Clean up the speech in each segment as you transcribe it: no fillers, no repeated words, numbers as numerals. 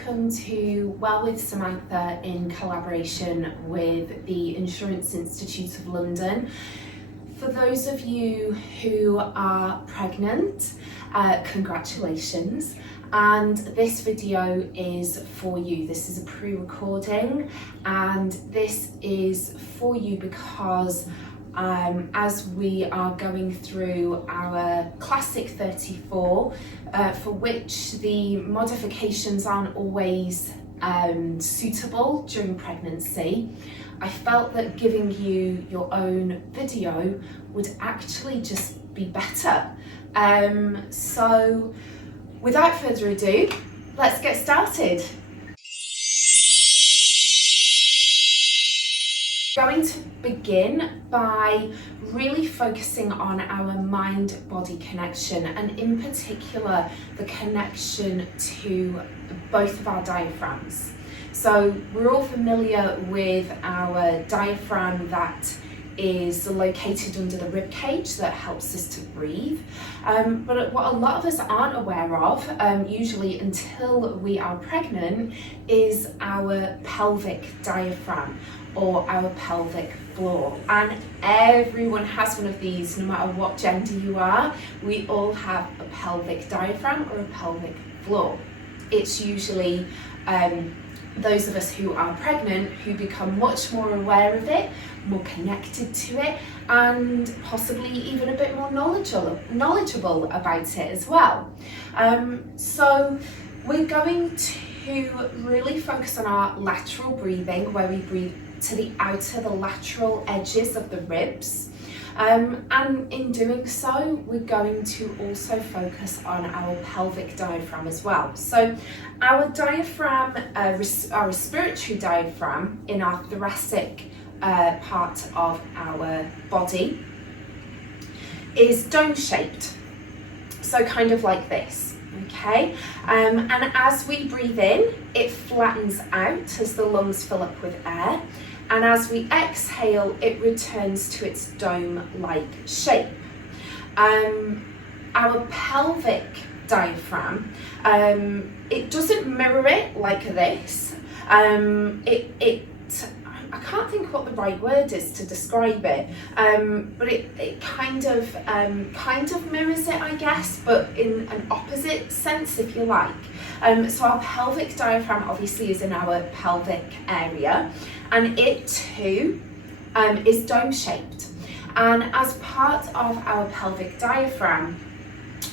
welcome to Well with Samantha in collaboration with the Insurance Institute of London. For those of you who are pregnant, congratulations, and this video is for you. This is a pre-recording and this is for you because as we are going through our Classic 34, for which the modifications aren't always suitable during pregnancy, I felt that giving you your own video would actually just be better. So without further ado, let's get started. Going to begin by really focusing on our mind-body connection, and in particular the connection to both of our diaphragms. So we're all familiar with our diaphragm that is located under the rib cage that helps us to breathe, but what a lot of us aren't aware of, usually until we are pregnant, is our pelvic diaphragm or our pelvic floor. And everyone has one of these, no matter what gender you are. We all have a pelvic diaphragm or a pelvic floor. It's usually those of us who are pregnant who become much more aware of it, more connected to it, and possibly even a bit more knowledgeable about it as well. So we're going to really focus on our lateral breathing, where we breathe to the outer, the lateral edges of the ribs. And in doing so, we're going to also focus on our pelvic diaphragm as well. So our diaphragm, our respiratory diaphragm in our thoracic part of our body is dome-shaped, so kind of like this, okay? And as we breathe in, it flattens out as the lungs fill up with air. And as we exhale, it returns to its dome-like shape. Our pelvic diaphragm, it doesn't mirror it like this. I can't think what the right word is to describe it, but it kind of mirrors it, I guess, but in an opposite sense, if you like. So our pelvic diaphragm obviously is in our pelvic area, and it too is dome-shaped. And as part of our pelvic diaphragm,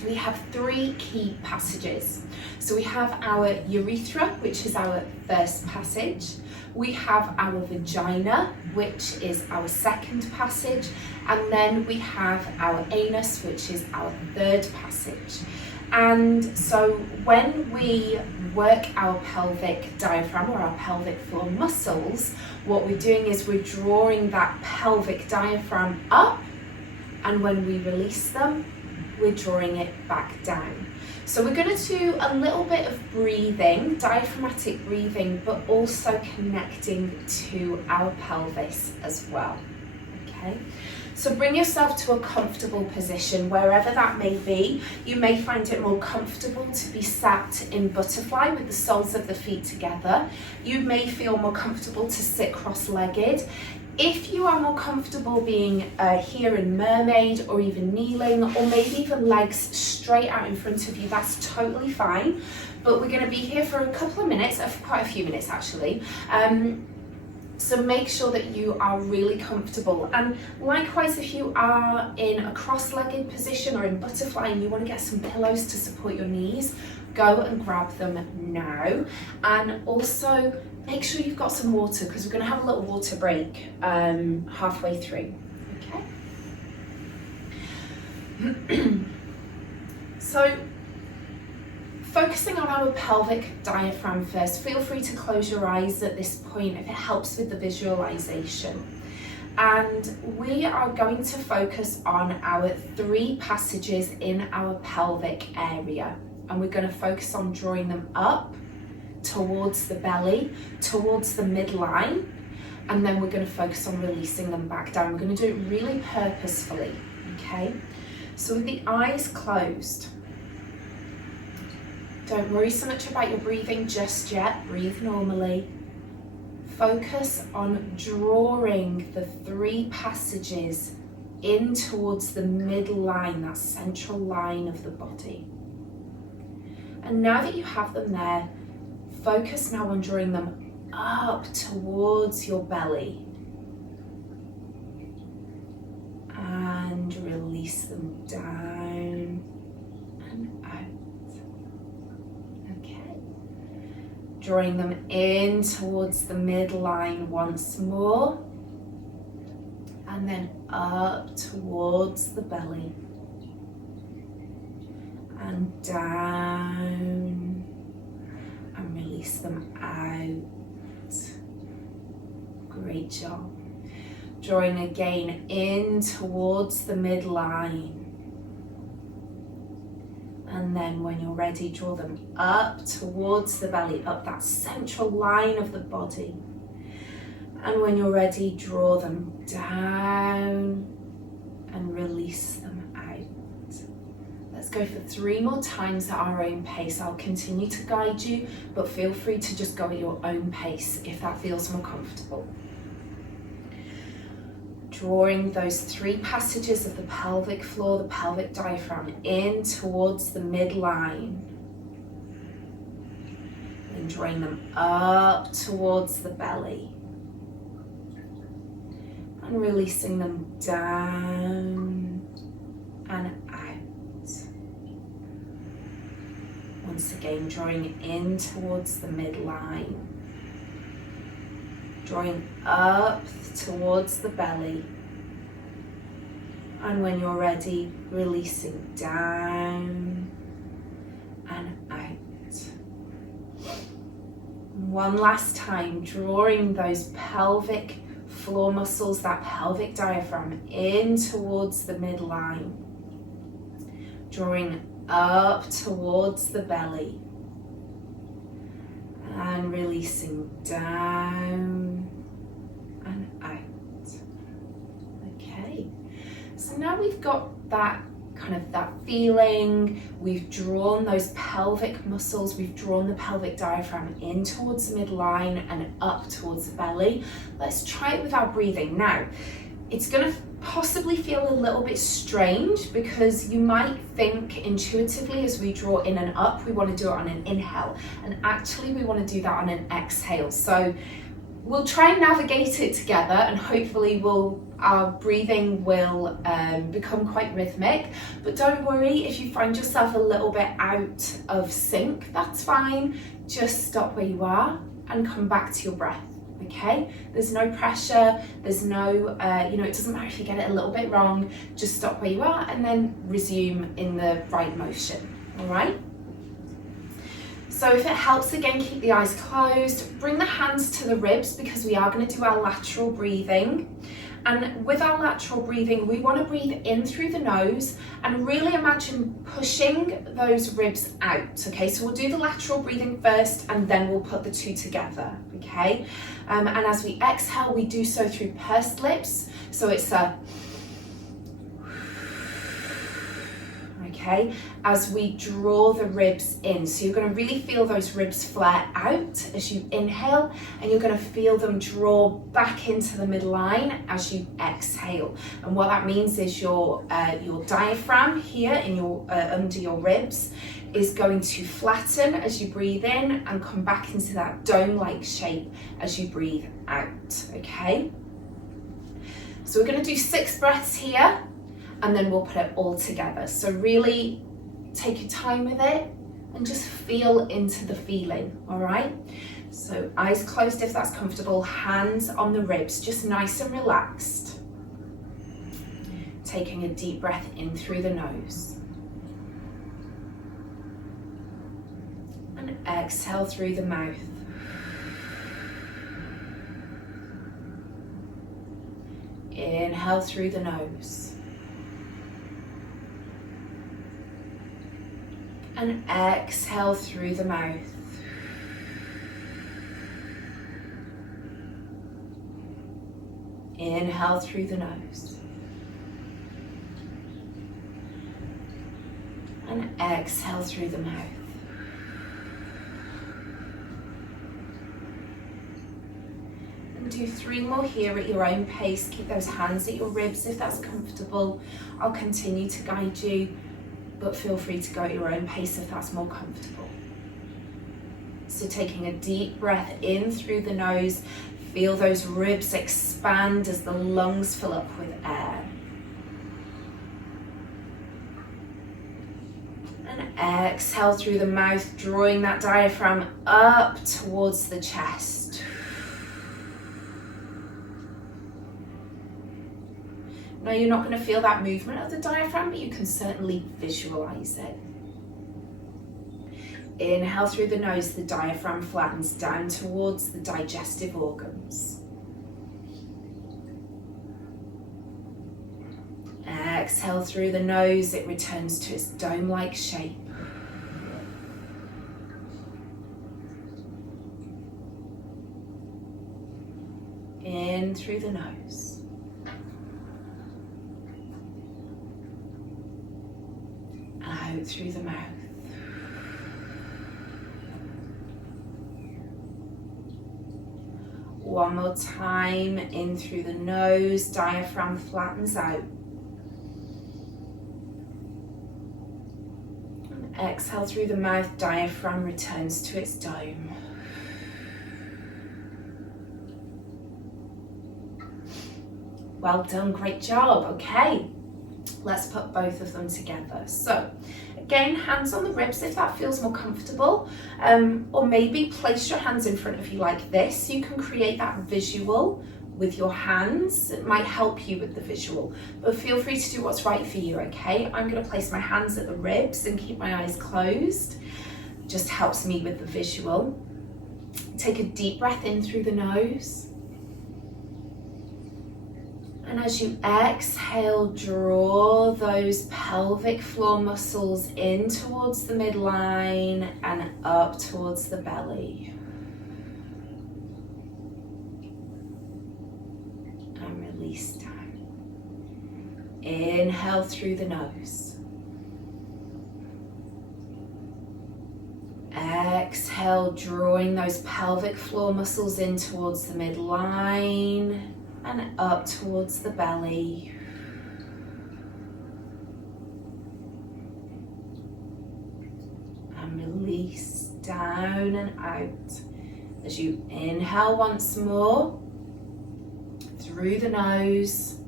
we have three key passages. So we have our urethra, which is our first passage. We have our vagina, which is our second passage. And then we have our anus, which is our third passage. And so when we work our pelvic diaphragm or our pelvic floor muscles, what we're doing is we're drawing that pelvic diaphragm up, and when we release them, we're drawing it back down. So we're going to do a little bit of breathing, diaphragmatic breathing, but also connecting to our pelvis as well, okay? So bring yourself to a comfortable position, wherever that may be. You may find it more comfortable to be sat in butterfly with the soles of the feet together. You may feel more comfortable to sit cross-legged. If you are more comfortable being here in mermaid, or even kneeling, or maybe even legs straight out in front of you, that's totally fine. But we're going to be here for a couple of minutes, quite a few minutes actually. So make sure that you are really comfortable. And likewise, if you are in a cross-legged position or in butterfly and you want to get some pillows to support your knees, go and grab them now. And also make sure you've got some water, because we're going to have a little water break halfway through, okay? So focusing on our pelvic diaphragm first, feel free to close your eyes at this point if it helps with the visualization. And we are going to focus on our three passages in our pelvic area. And we're going to focus on drawing them up towards the belly, towards the midline, and then we're going to focus on releasing them back down. We're going to do it really purposefully, okay? So with the eyes closed, Don't worry so much about your breathing just yet. Breathe normally. Focus on drawing the 3 passages in towards the midline, that central line of the body. And now that you have them there, focus now on drawing them up towards your belly. And release them down and out. Okay. Drawing them in towards the midline once more. And then up towards the belly. And down. And release them out. Great job. Drawing again in towards the midline. And then when you're ready, draw them up towards the belly, up that central line of the body. And when you're ready, draw them down and release them out. Let's go for 3 more times at our own pace. I'll continue to guide you, but feel free to just go at your own pace if that feels more comfortable. Drawing those 3 passages of the pelvic floor, the pelvic diaphragm, in towards the midline. And drawing them up towards the belly. And releasing them down and out. Once again, drawing in towards the midline. Drawing up towards the belly. And when you're ready, releasing down and out. One last time, drawing those pelvic floor muscles, that pelvic diaphragm, in towards the midline. Drawing up towards the belly. And releasing down and out. Okay, so now we've got that kind of that feeling, we've drawn those pelvic muscles, we've drawn the pelvic diaphragm in towards the midline and up towards the belly. Let's try it with our breathing. Now, it's going to possibly feel a little bit strange because you might think intuitively as we draw in and up, we want to do it on an inhale, and actually we want to do that on an exhale. So we'll try and navigate it together, and hopefully our breathing will become quite rhythmic. But don't worry if you find yourself a little bit out of sync, that's fine. Just stop where you are and come back to your breath. Okay, there's no pressure, there's no, it doesn't matter if you get it a little bit wrong, just stop where you are and then resume in the right motion, all right? So if it helps, again, keep the eyes closed, bring the hands to the ribs because we are going to do our lateral breathing. And with our lateral breathing, we want to breathe in through the nose and really imagine pushing those ribs out, okay? So we'll do the lateral breathing first and then we'll put the 2 together, okay? And as we exhale, we do so through pursed lips. So it's a, okay, as we draw the ribs in. So you're going to really feel those ribs flare out as you inhale, and you're going to feel them draw back into the midline as you exhale. And what that means is your diaphragm here in your under your ribs is going to flatten as you breathe in and come back into that dome-like shape as you breathe out, okay? So we're going to do 6 breaths here, and then we'll put it all together. So really take your time with it and just feel into the feeling, all right? So eyes closed if that's comfortable, hands on the ribs, just nice and relaxed. Taking a deep breath in through the nose. And exhale through the mouth. Inhale through the nose. And exhale through the mouth. Inhale through the nose. And exhale through the mouth. can do 3 more here at your own pace. Keep those hands at your ribs if that's comfortable. I'll continue to guide you, but feel free to go at your own pace if that's more comfortable. So taking a deep breath in through the nose, feel those ribs expand as the lungs fill up with air. And exhale through the mouth, drawing that diaphragm up towards the chest. Now you're not going to feel that movement of the diaphragm, but you can certainly visualize it. Inhale through the nose, the diaphragm flattens down towards the digestive organs. Exhale through the nose, it returns to its dome-like shape. In through the nose. Out through the mouth. One more time, in through the nose, diaphragm flattens out. And exhale through the mouth, diaphragm returns to its dome. Well done, great job. Okay, let's put both of them together. So, again, hands on the ribs if that feels more comfortable, or maybe place your hands in front of you like this. You can create that visual with your hands. It might help you with the visual, but feel free to do what's right for you, okay? I'm going to place my hands at the ribs and keep my eyes closed. It just helps me with the visual. Take a deep breath in through the nose. And as you exhale, draw those pelvic floor muscles in towards the midline and up towards the belly. And release down. Inhale through the nose. Exhale, drawing those pelvic floor muscles in towards the midline and up towards the belly. And release down and out. As you inhale once more, through the nose,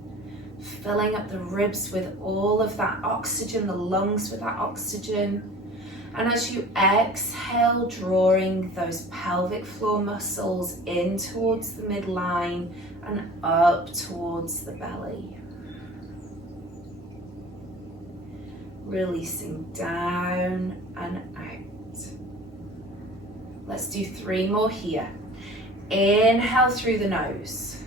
filling up the ribs with all of that oxygen, the lungs with that oxygen. And as you exhale, drawing those pelvic floor muscles in towards the midline and up towards the belly. Releasing down and out. Let's do 3 more here. Inhale through the nose.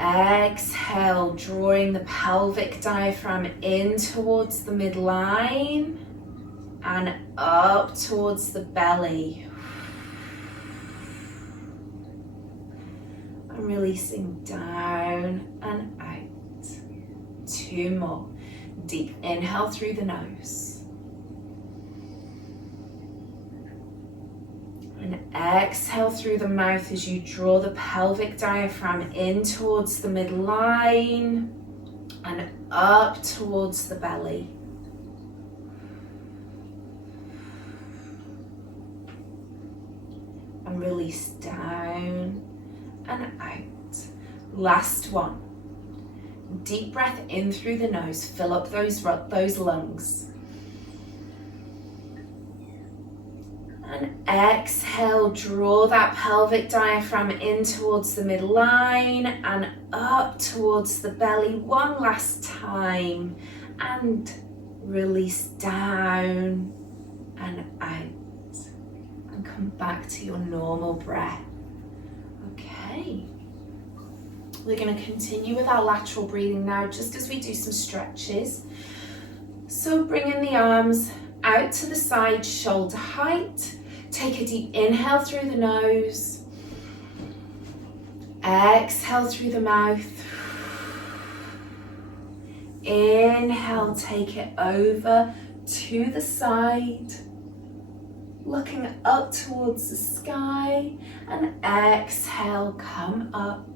Exhale, drawing the pelvic diaphragm in towards the midline and up towards the belly. And releasing down and out. 2 more. Deep inhale through the nose. And exhale through the mouth as you draw the pelvic diaphragm in towards the midline and up towards the belly. And release down and out. Last one. Deep breath in through the nose. Fill up those lungs. And exhale, draw that pelvic diaphragm in towards the midline and up towards the belly. One last time. And release down and out. And come back to your normal breath. Okay. We're going to continue with our lateral breathing now, just as we do some stretches. So bringing the arms out to the side, shoulder height. Take a deep inhale through the nose. Exhale through the mouth. Inhale, take it over to the side. looking up towards the sky, and exhale, come up.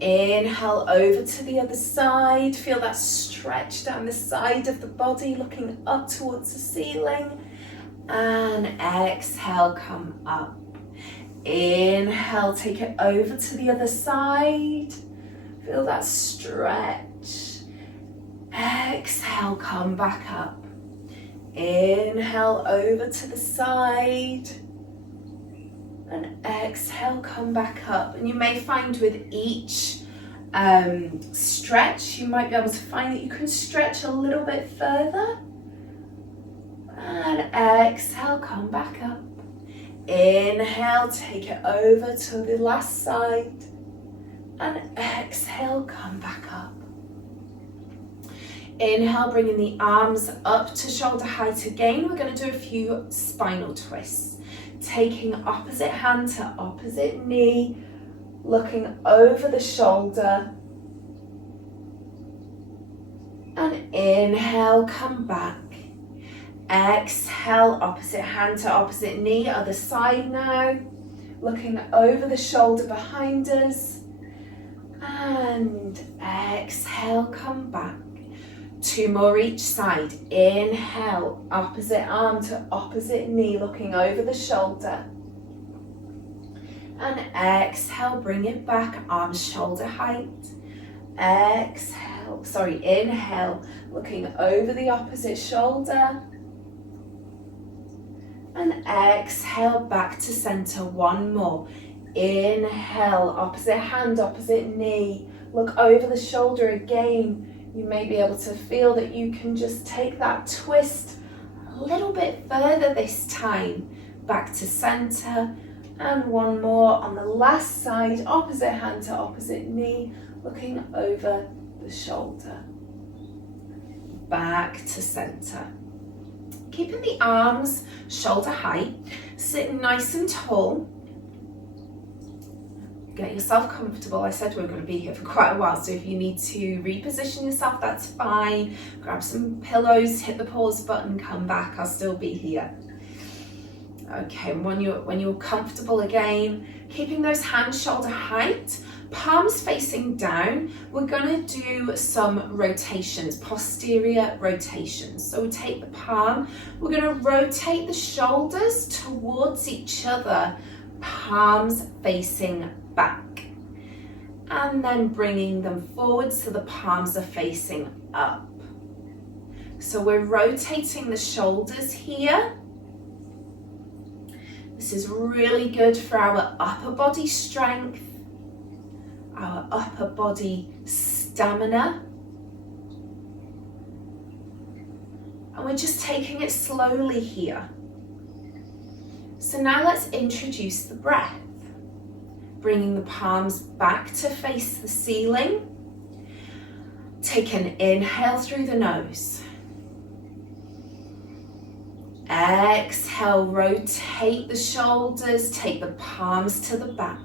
Inhale over to the other side, feel that stretch down the side of the body, looking up towards the ceiling, and exhale, come up. Inhale, take it over to the other side, feel that stretch. Exhale, come back up. Inhale over to the side, and exhale, come back up. And you may find with each stretch, you might be able to find that you can stretch a little bit further. And exhale, come back up. Inhale, take it over to the last side. And exhale, come back up. Inhale, bringing the arms up to shoulder height again. We're going to do a few spinal twists. Taking opposite hand to opposite knee, looking over the shoulder. And inhale, come back. Exhale, opposite hand to opposite knee, other side now. Looking over the shoulder behind us. And exhale, come back. 2 more each side. Inhale, opposite arm to opposite knee, looking over the shoulder. And exhale, bring it back, arms shoulder height. Inhale, looking over the opposite shoulder. And exhale, back to center, 1 more. Inhale, opposite hand, opposite knee, look over the shoulder again. You may be able to feel that you can just take that twist a little bit further this time. Back to center, and 1 more on the last side, opposite hand to opposite knee, looking over the shoulder. Back to center. Keeping the arms shoulder height, sitting nice and tall. Get yourself comfortable. I said we're going to be here for quite a while, so if you need to reposition yourself, that's fine. Grab some pillows, hit the pause button, come back, I'll still be here. Okay, and when you're comfortable again, keeping those hands shoulder height, palms facing down, we're going to do some rotations, posterior rotations. So we take the palm, we're going to rotate the shoulders towards each other, palms facing back, and then bringing them forward so the palms are facing up. So we're rotating the shoulders here. This is really good for our upper body strength, our upper body stamina. And we're just taking it slowly here. So now let's introduce the breath. Bringing the palms back to face the ceiling. Take an inhale through the nose. Exhale, rotate the shoulders, take the palms to the back.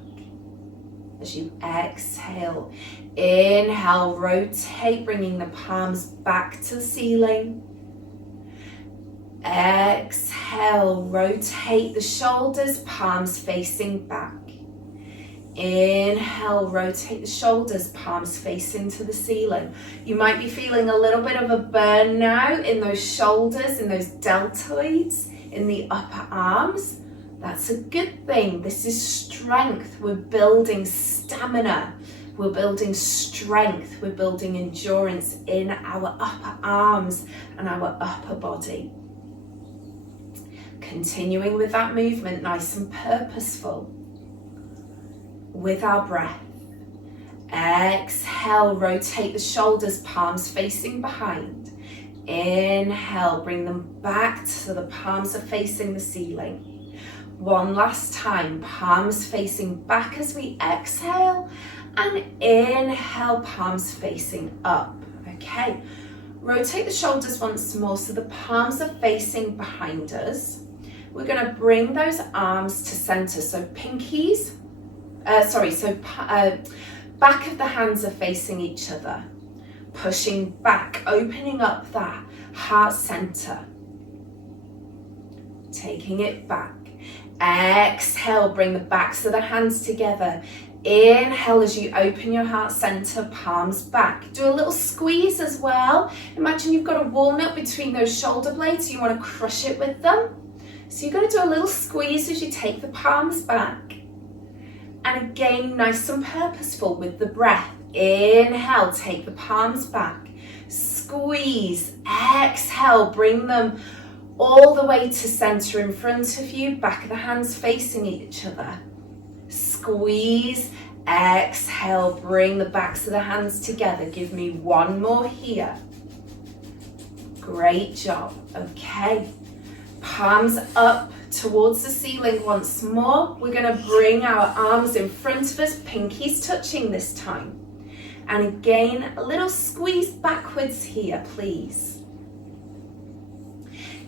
As you exhale, inhale, rotate, bringing the palms back to the ceiling. Exhale, rotate the shoulders, palms facing back. Inhale, rotate the shoulders, palms facing to the ceiling. You might be feeling a little bit of a burn now in those shoulders, in those deltoids, in the upper arms. That's a good thing. This is strength. We're building stamina. We're building strength. We're building endurance in our upper arms and our upper body. Continuing with that movement, nice and purposeful. With our breath. Exhale, rotate the shoulders, palms facing behind. Inhale, bring them back so the palms are facing the ceiling. 1 last time, palms facing back as we exhale, and inhale, palms facing up. Okay, rotate the shoulders once more so the palms are facing behind us. We're going to bring those arms to center, so pinkies, back of the hands are facing each other. Pushing back, opening up that heart center. Taking it back. Exhale, bring the backs of the hands together. Inhale as you open your heart center, palms back. Do a little squeeze as well. Imagine you've got a walnut between those shoulder blades. You want to crush it with them. So you're going to do a little squeeze as you take the palms back. And again, nice and purposeful with the breath. Inhale, take the palms back. Squeeze. Exhale, bring them all the way to center in front of you. Back of the hands facing each other. Squeeze, exhale, bring the backs of the hands together. Give me one more here. Great job. Okay, palms up towards the ceiling once more. We're going to bring our arms in front of us, pinkies touching this time. And again, a little squeeze backwards here, please.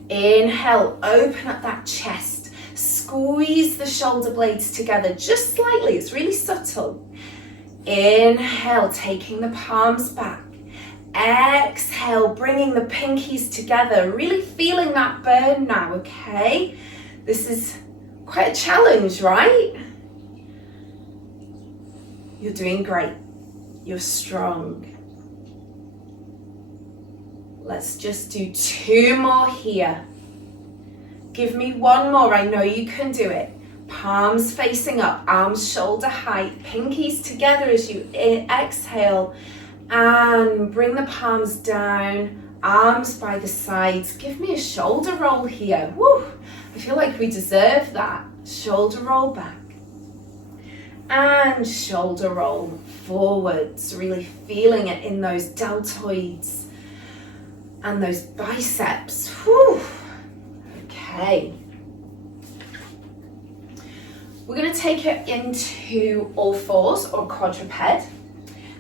Inhale, open up that chest. Squeeze the shoulder blades together just slightly, it's really subtle. Inhale, taking the palms back. Exhale, bringing the pinkies together, really feeling that burn now, okay? This is quite a challenge, right? You're doing great. You're strong. Let's just do 2 more here. Give me one more, I know you can do it. Palms facing up, arms shoulder height, pinkies together as you exhale. And bring the palms down, arms by the sides. Give me a shoulder roll here. Woo! I feel like we deserve that. Shoulder roll back. And shoulder roll forwards, really feeling it in those deltoids and those biceps. Whew. Okay, we're going to take it into all fours or quadruped.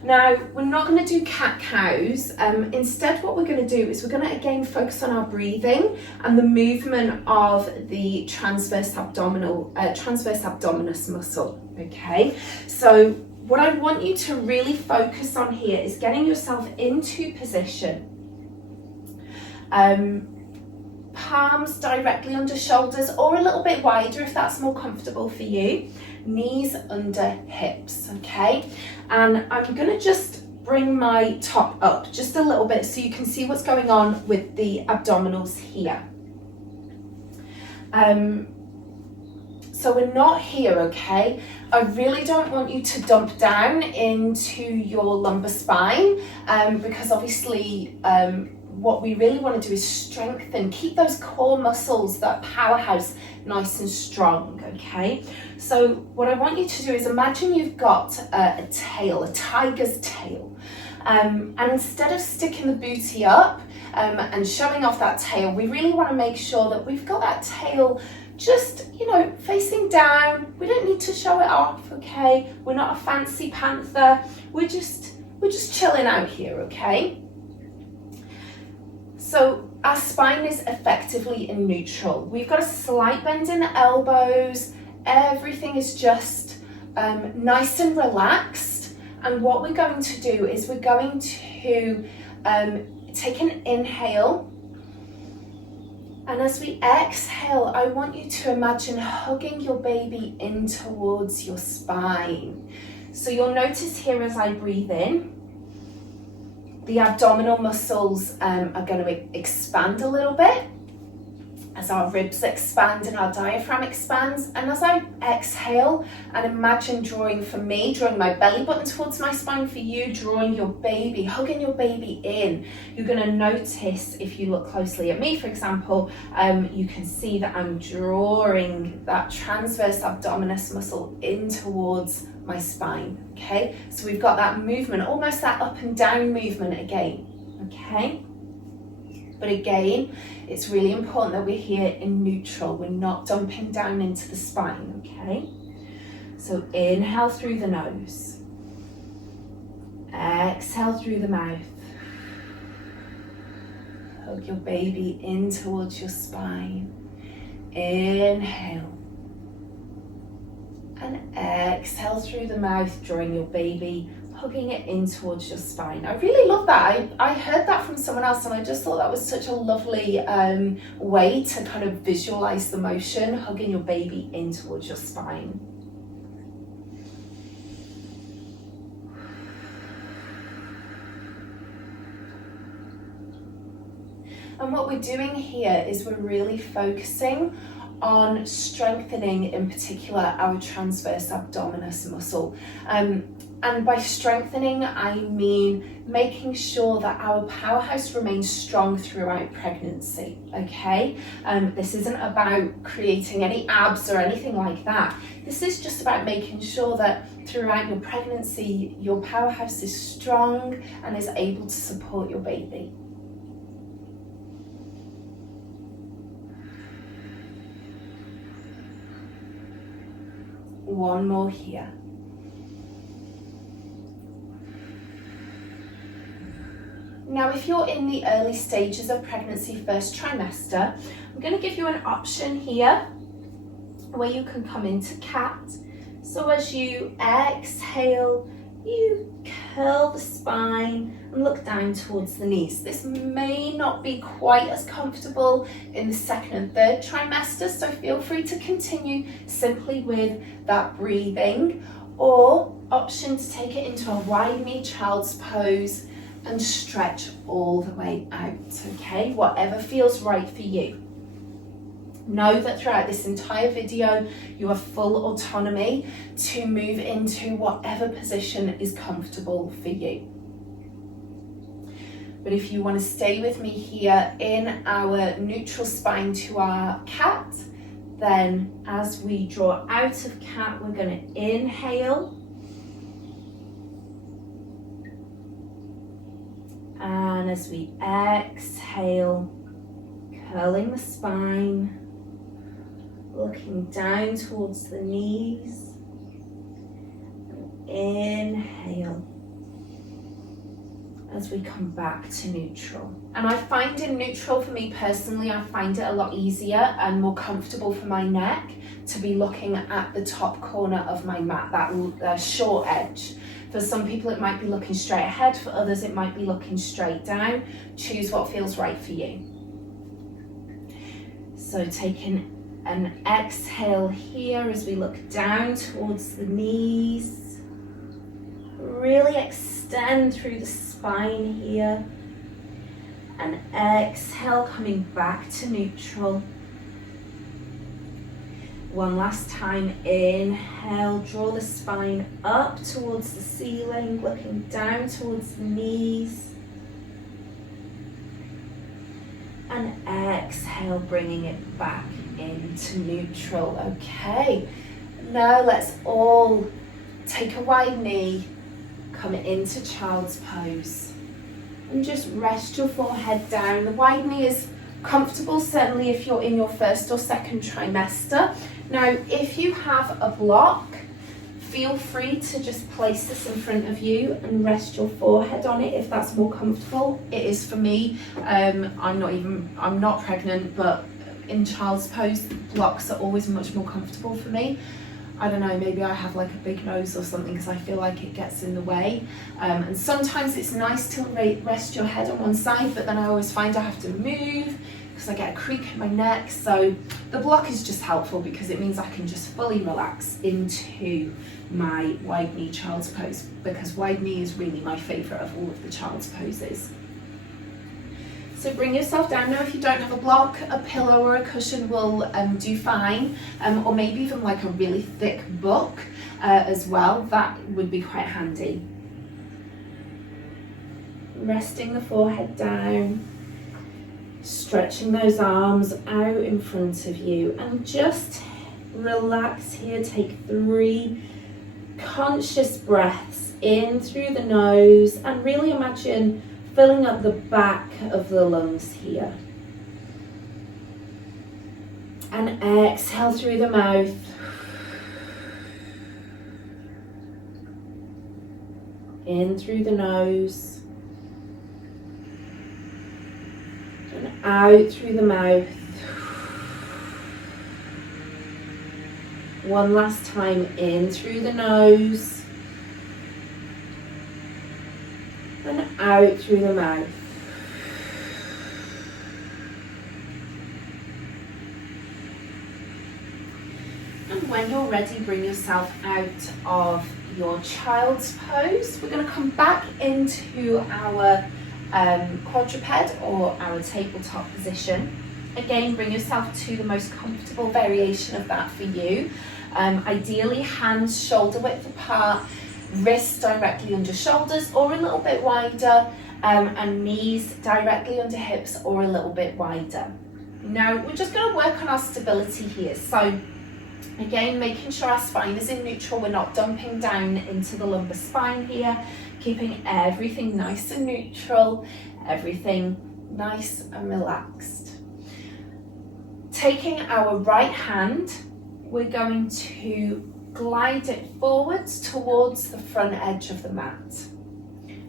Now, we're not going to do cat-cows. Instead, what we're going to do is we're going to again focus on our breathing and the movement of the transverse abdominis muscle. Okay, so what I want you to really focus on here is getting yourself into position. Palms directly under shoulders or a little bit wider if that's more comfortable for you. Knees under hips, okay? And I'm going to just bring my top up just a little bit so you can see what's going on with the abdominals here. So we're not here, okay? I really don't want you to dump down into your lumbar spine because obviously what we really want to do is strengthen, keep those core muscles, that powerhouse nice and strong, okay? So what I want you to do is imagine you've got a tail, a tiger's tail. And instead of sticking the booty up and showing off that tail, we really want to make sure that we've got that tail just, you know, facing down. We don't need to show it off, okay? We're not a fancy panther. We're just chilling out here, okay? So our spine is effectively in neutral. We've got a slight bend in the elbows. Everything is just nice and relaxed. And what we're going to do is we're going to take an inhale. And as we exhale, I want you to imagine hugging your baby in towards your spine. So you'll notice here as I breathe in, the abdominal muscles are going to expand a little bit as our ribs expand and our diaphragm expands. And as I exhale and imagine drawing my belly button towards my spine, for you, drawing your baby, hugging your baby in, you're going to notice, if you look closely at me, for example, you can see that I'm drawing that transverse abdominis muscle in towards my spine, okay? So we've got that movement, almost that up and down movement again, okay? But again, it's really important that we're here in neutral. We're not dumping down into the spine, okay? So inhale through the nose. Exhale through the mouth. Hug your baby in towards your spine. Inhale. And exhale through the mouth, drawing your baby, hugging it in towards your spine. I really love that. I heard that from someone else and I just thought that was such a lovely way to kind of visualize the motion, hugging your baby in towards your spine. And what we're doing here is we're really focusing on strengthening, in particular, our transverse abdominis muscle. And by strengthening, I mean making sure that our powerhouse remains strong throughout pregnancy, okay? This isn't about creating any abs or anything like that. This is just about making sure that throughout your pregnancy, your powerhouse is strong and is able to support your baby. One more here. Now, if you're in the early stages of pregnancy, first trimester, I'm going to give you an option here where you can come into cat. So as you exhale, you curl the spine and look down towards the knees. This may not be quite as comfortable in the second and third trimester, so feel free to continue simply with that breathing, or option to take it into a wide knee child's pose and stretch all the way out, okay? Whatever feels right for you. Know that throughout this entire video, you have full autonomy to move into whatever position is comfortable for you. But if you want to stay with me here in our neutral spine to our cat, then as we draw out of cat, we're going to inhale. And as we exhale, curling the spine, looking down towards the knees, and inhale as we come back to neutral. And I find in neutral, for me personally, I find it a lot easier and more comfortable for my neck to be looking at the top corner of my mat, that short edge. For some people it might be looking straight ahead, for others it might be looking straight down. Choose what feels right for you. So taking an exhale here as we look down towards the knees. Really extend through the spine here. And exhale, coming back to neutral. One last time, inhale, draw the spine up towards the ceiling, looking down towards the knees. And exhale, bringing it back into neutral. Okay, now let's all take a wide knee, come into child's pose, and just rest your forehead down. The wide knee is comfortable, certainly if you're in your first or second trimester. Now, if you have a block, feel free to just place this in front of you and rest your forehead on it if that's more comfortable. It is for me. I'm not pregnant, but in child's pose, blocks are always much more comfortable for me. I don't know, maybe I have like a big nose or something because I feel like it gets in the way. And sometimes it's nice to rest your head on one side, but then I always find I have to move because I get a creak in my neck. So the block is just helpful because it means I can just fully relax into my wide knee child's pose, because wide knee is really my favorite of all of the child's poses. So bring yourself down. Now, if you don't have a block, a pillow or a cushion will do fine, or maybe even like a really thick book as well. That would be quite handy. Resting the forehead down, stretching those arms out in front of you, and just relax here. Take 3 conscious breaths in through the nose, and really imagine filling up the back of the lungs here. And exhale through the mouth. In through the nose. And out through the mouth. One last time, in through the nose. out through the mouth. And when you're ready, bring yourself out of your child's pose. We're going to come back into our quadruped or our tabletop position. Again, bring yourself to the most comfortable variation of that for you. Ideally, hands shoulder width apart, wrists directly under shoulders or a little bit wider, and knees directly under hips or a little bit wider. Now, we're just going to work on our stability here. So, again, making sure our spine is in neutral, we're not dumping down into the lumbar spine here, keeping everything nice and neutral, everything nice and relaxed. Taking our right hand, we're going to glide it forwards towards the front edge of the mat,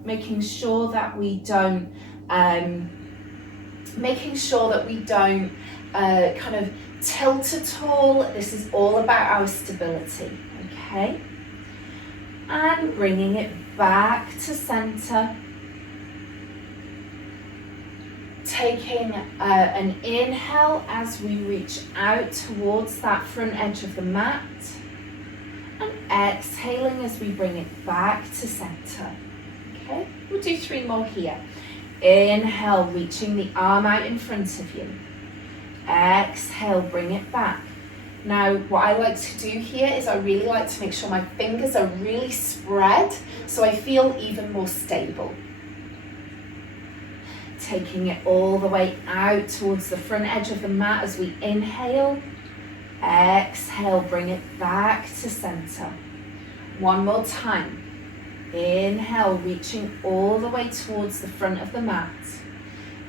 making sure that we don't kind of tilt at all. This is all about our stability, okay? And bringing it back to center. Taking an inhale as we reach out towards that front edge of the mat, and exhaling as we bring it back to center. Okay, we'll do 3 more here. Inhale, reaching the arm out in front of you. Exhale, bring it back. Now, what I like to do here is I really like to make sure my fingers are really spread so I feel even more stable. Taking it all the way out towards the front edge of the mat as we inhale. Exhale, bring it back to center. 1 more time. Inhale, reaching all the way towards the front of the mat.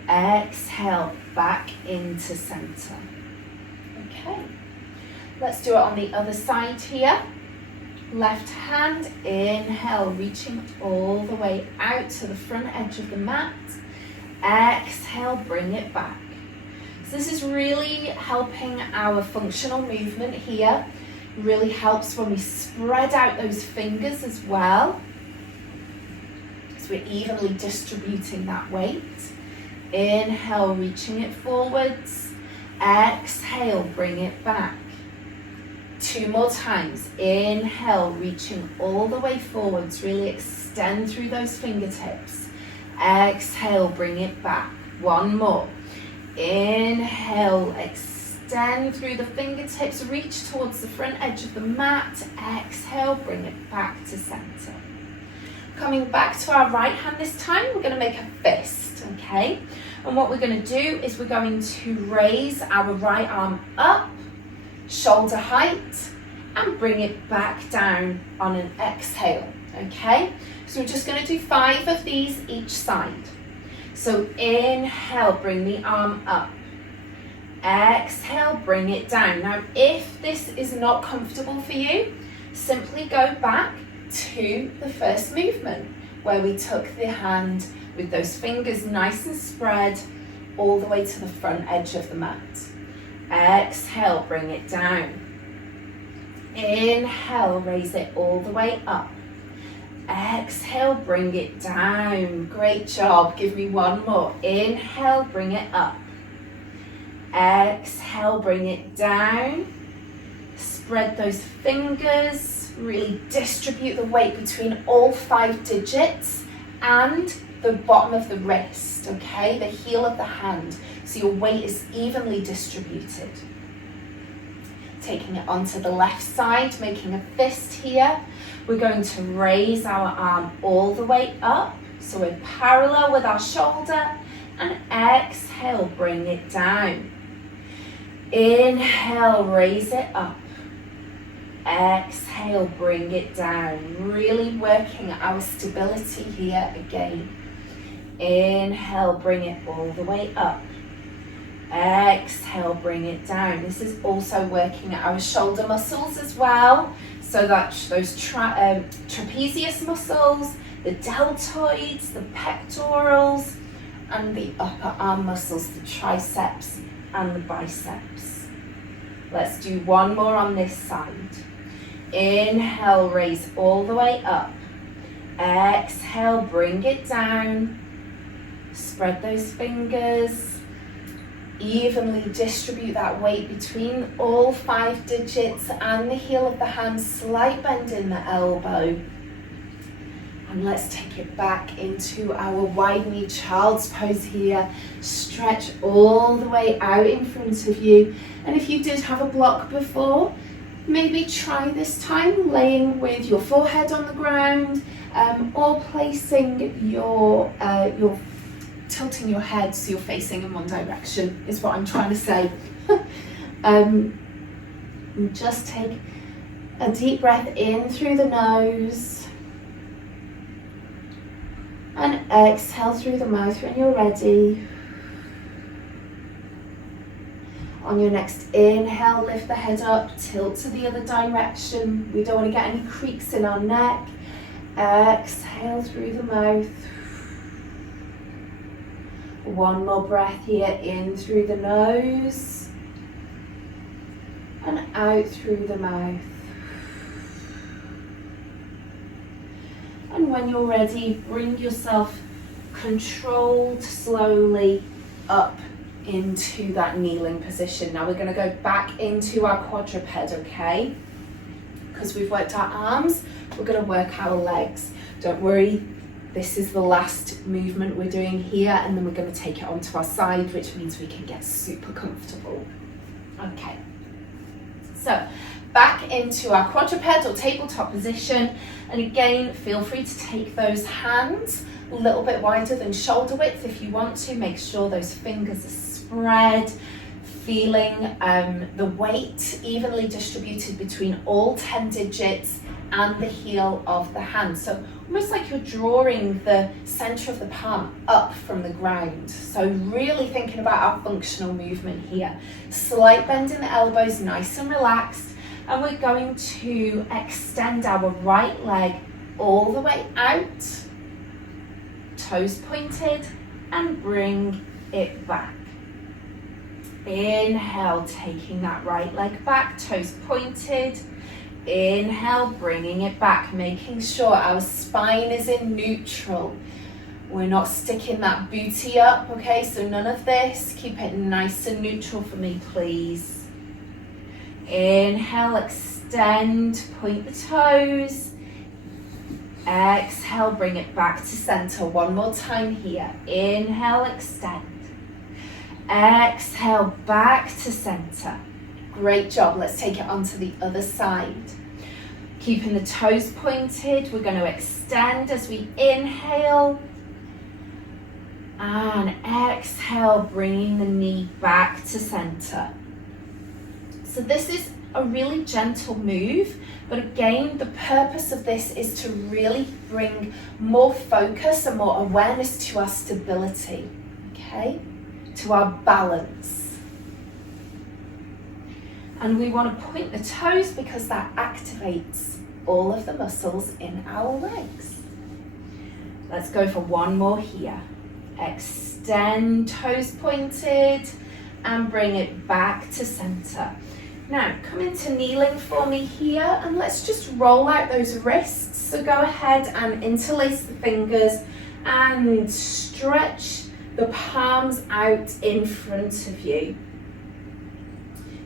Exhale, back into center. Okay, let's do it on the other side here. Left hand, inhale, reaching all the way out to the front edge of the mat. Exhale, bring it back. So this is really helping our functional movement here. Really helps when we spread out those fingers as well. So we're evenly distributing that weight. Inhale, reaching it forwards. Exhale, bring it back. 2 more times. Inhale, reaching all the way forwards. Really extend through those fingertips. Exhale, bring it back. 1 more. Inhale, extend through the fingertips, reach towards the front edge of the mat. Exhale, bring it back to center. Coming back to our right hand this time, we're going to make a fist, okay? And what we're going to do is we're going to raise our right arm up, shoulder height, and bring it back down on an exhale, okay? So we're just going to do 5 of these each side. So inhale, bring the arm up. Exhale, bring it down. Now, if this is not comfortable for you, simply go back to the first movement where we took the hand with those fingers nice and spread all the way to the front edge of the mat. Exhale, bring it down. Inhale, raise it all the way up. Exhale, bring it down. Great job. Give me 1 more. Inhale, bring it up. Exhale, bring it down. Spread those fingers. Really distribute the weight between all 5 digits and the bottom of the wrist, okay? The heel of the hand. So your weight is evenly distributed. Taking it onto the left side, making a fist here. We're going to raise our arm all the way up, so we're parallel with our shoulder, and exhale, bring it down. Inhale, raise it up. Exhale, bring it down. Really working our stability here again. Inhale, bring it all the way up. Exhale, bring it down. This is also working our shoulder muscles as well. So that's those trapezius muscles, the deltoids, the pectorals, and the upper arm muscles, the triceps and the biceps. Let's do 1 more on this side. Inhale, raise all the way up. Exhale, bring it down. Spread those fingers. Evenly distribute that weight between all 5 digits and the heel of the hand. Slight bend in the elbow. And let's take it back into our wide knee child's pose here. Stretch all the way out in front of you. And if you did have a block before, maybe try this time laying with your forehead on the ground, or placing your tilting your head so you're facing in one direction is what I'm trying to say. And just take a deep breath in through the nose and exhale through the mouth when you're ready. On your next inhale, lift the head up, tilt to the other direction. We don't want to get any creaks in our neck. Exhale through the mouth. One more breath here, in through the nose and out through the mouth. And when you're ready, bring yourself controlled slowly up into that kneeling position. Now we're going to go back into our quadruped, okay? Because we've worked our arms, we're going to work our legs. Don't worry, this is the last movement we're doing here, and then we're going to take it onto our side, which means we can get super comfortable. Okay, so back into our quadruped or tabletop position, and again, feel free to take those hands a little bit wider than shoulder width if you want to. Make sure those fingers are spread, feeling the weight evenly distributed between all 10 digits and the heel of the hand. So almost like you're drawing the center of the palm up from the ground. So really thinking about our functional movement here. Slight bend in the elbows, nice and relaxed. And we're going to extend our right leg all the way out, toes pointed, and bring it back. Inhale, taking that right leg back, toes pointed. Inhale, bringing it back, making sure our spine is in neutral. We're not sticking that booty up, okay? So none of this. Keep it nice and neutral for me, please. Inhale, extend, point the toes. Exhale, bring it back to center. One more time here. Inhale, extend. Exhale, back to center. Great job. Let's take it onto the other side. Keeping the toes pointed, we're going to extend as we inhale. And exhale, bringing the knee back to center. So this is a really gentle move, but again, the purpose of this is to really bring more focus and more awareness to our stability, okay? To our balance. And we want to point the toes because that activates all of the muscles in our legs. Let's go for one more here. Extend, toes pointed, and bring it back to center. Now, come into kneeling for me here, and let's just roll out those wrists. So go ahead and interlace the fingers and stretch the palms out in front of you.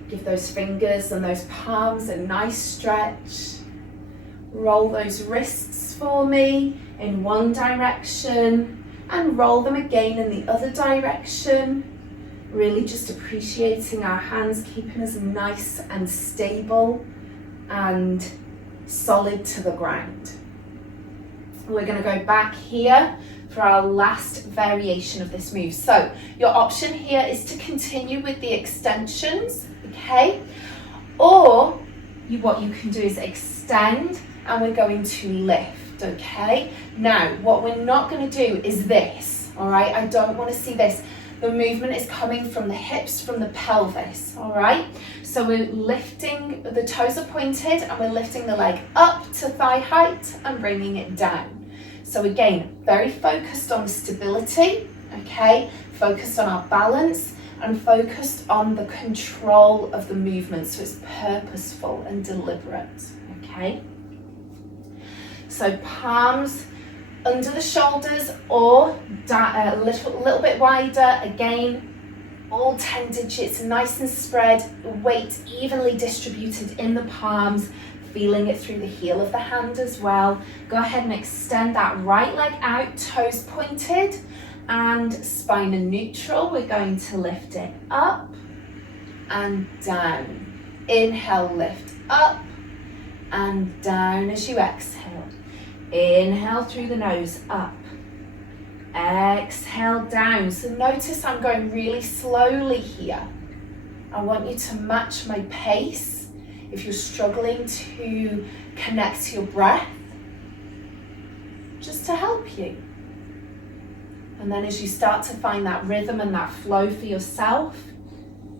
Give those fingers and those palms a nice stretch. Roll those wrists for me in one direction and roll them again in the other direction. Really just appreciating our hands, keeping us nice and stable and solid to the ground. We're going to go back here for our last variation of this move. So your option here is to continue with the extensions, okay? Or what you can do is extend and we're going to lift, okay? Now, what we're not going to do is this, all right? I don't want to see this. The movement is coming from the hips, from the pelvis, all right? So we're lifting, the toes are pointed and we're lifting the leg up to thigh height and bringing it down. So again, very focused on stability, okay? Focused on our balance and focused on the control of the movement. So it's purposeful and deliberate, okay? So palms under the shoulders or a little bit wider. Again, all 10 digits, nice and spread, weight evenly distributed in the palms, feeling it through the heel of the hand as well. Go ahead and extend that right leg out, toes pointed and spine and neutral. We're going to lift it up and down. Inhale, lift up and down as you exhale. Inhale through the nose, up. Exhale down. So notice I'm going really slowly here. I want you to match my pace. If you're struggling to connect to your breath, just to help you. And then as you start to find that rhythm and that flow for yourself,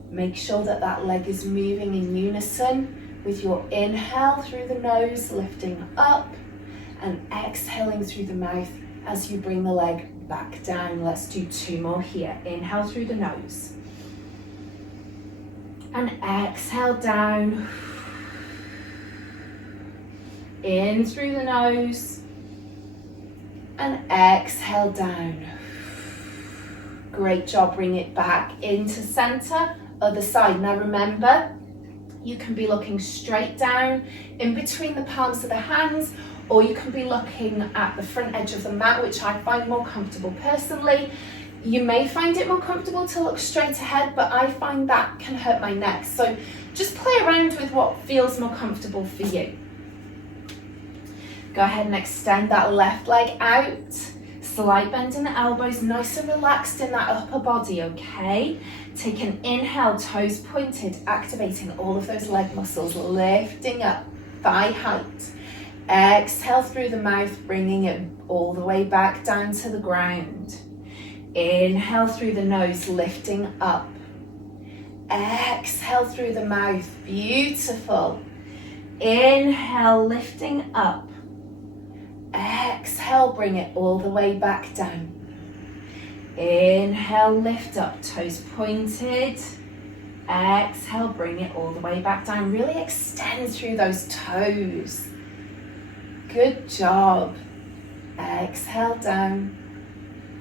make sure that that leg is moving in unison with your inhale through the nose, lifting up, and exhaling through the mouth as you bring the leg back down. Let's do 2 more here. Inhale through the nose. And exhale down. In through the nose. And exhale down. Great job. Bring it back into center. Other side. Now remember, you can be looking straight down in between the palms of the hands, or you can be looking at the front edge of the mat, which I find more comfortable personally. You may find it more comfortable to look straight ahead, but I find that can hurt my neck. So just play around with what feels more comfortable for you. Go ahead and extend that left leg out. Slight bend in the elbows, nice and relaxed in that upper body, okay? Take an inhale, toes pointed, activating all of those leg muscles, lifting up, thigh height. Exhale through the mouth, bringing it all the way back down to the ground. Inhale through the nose, lifting up. Exhale through the mouth, beautiful. Inhale, lifting up. Exhale, bring it all the way back down. Inhale, lift up, toes pointed. Exhale, bring it all the way back down. Really extend through those toes. Good job. Exhale down.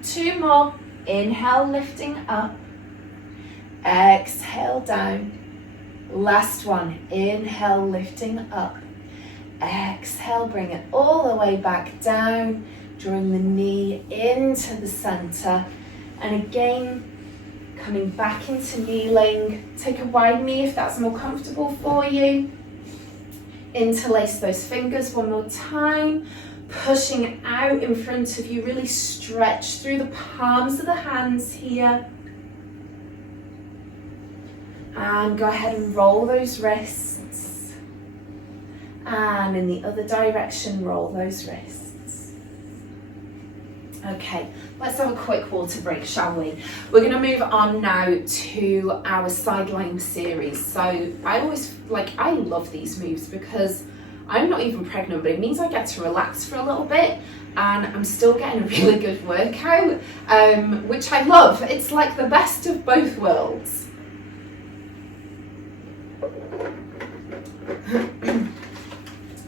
2 more. Inhale, lifting up. Exhale down. Last one. Inhale, lifting up. Exhale, bring it all the way back down. Drawing the knee into the center. And again, coming back into kneeling. Take a wide knee if that's more comfortable for you. Interlace those fingers one more time, pushing it out in front of you, really stretch through the palms of the hands here. And go ahead and roll those wrists. And in the other direction, roll those wrists. Okay, let's have a quick water break, shall we? We're going to move on now to our sideline series. So I love these moves because I'm not even pregnant, but it means I get to relax for a little bit and I'm still getting a really good workout, which I love. It's like the best of both worlds.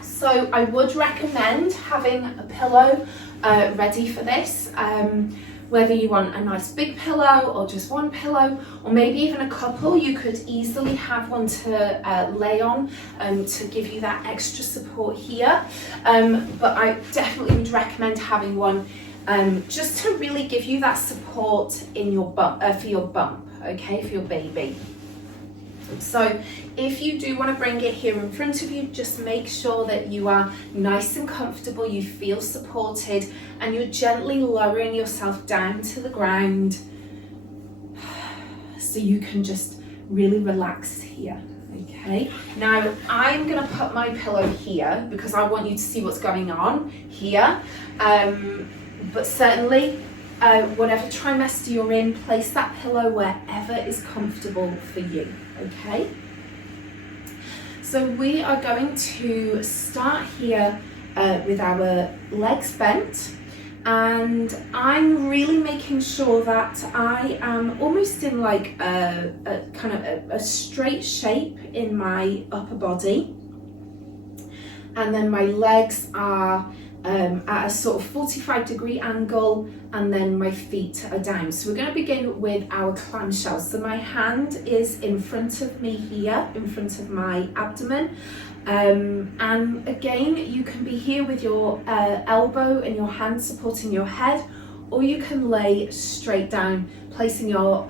So I would recommend having a pillow ready for this, whether you want a nice big pillow or just one pillow, or maybe even a couple. You could easily have one to lay on to give you that extra support here, but I definitely would recommend having one just to really give you that support in your bump, for your bump, okay, for your baby. So if you do want to bring it here in front of you, just make sure that you are nice and comfortable, you feel supported, and you're gently lowering yourself down to the ground so you can just really relax here, okay? Now, I'm going to put my pillow here because I want you to see what's going on here, but certainly, whatever trimester you're in, place that pillow wherever is comfortable for you. Okay, so we are going to start here with our legs bent, and I'm really making sure that I am almost in like a kind of a straight shape in my upper body, and then my legs are at a sort of 45-degree angle, and then my feet are down. So we're going to begin with our clamshells. So my hand is in front of me here, in front of my abdomen. And again, you can be here with your elbow and your hand supporting your head, or you can lay straight down, placing your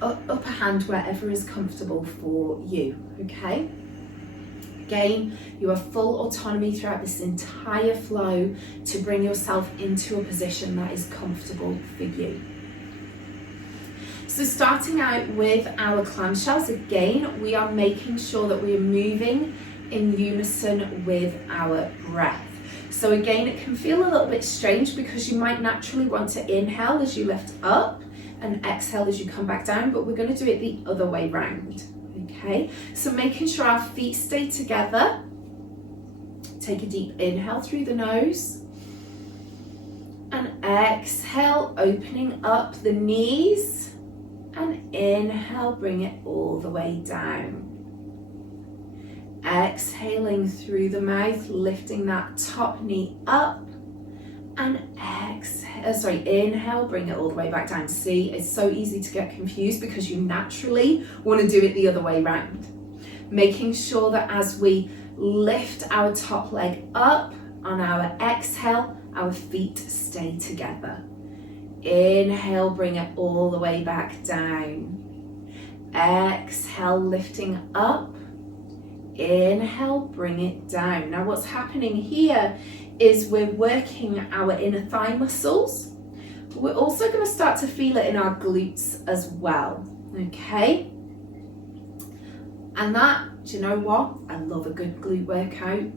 upper hand wherever is comfortable for you, okay? Again, you have full autonomy throughout this entire flow to bring yourself into a position that is comfortable for you. So starting out with our clamshells, again, we are making sure that we are moving in unison with our breath. So again, it can feel a little bit strange because you might naturally want to inhale as you lift up and exhale as you come back down, but we're going to do it the other way round. Okay, so making sure our feet stay together. Take a deep inhale through the nose and exhale, opening up the knees, and inhale, bring it all the way down. Exhaling through the mouth, lifting that top knee up, and inhale, bring it all the way back down. See, it's so easy to get confused because you naturally want to do it the other way around. Making sure that as we lift our top leg up on our exhale, our feet stay together. Inhale, bring it all the way back down. Exhale, lifting up. Inhale, bring it down. Now what's happening here is we're working our inner thigh muscles. But we're also going to start to feel it in our glutes as well, okay? And that, do you know what? I love a good glute workout.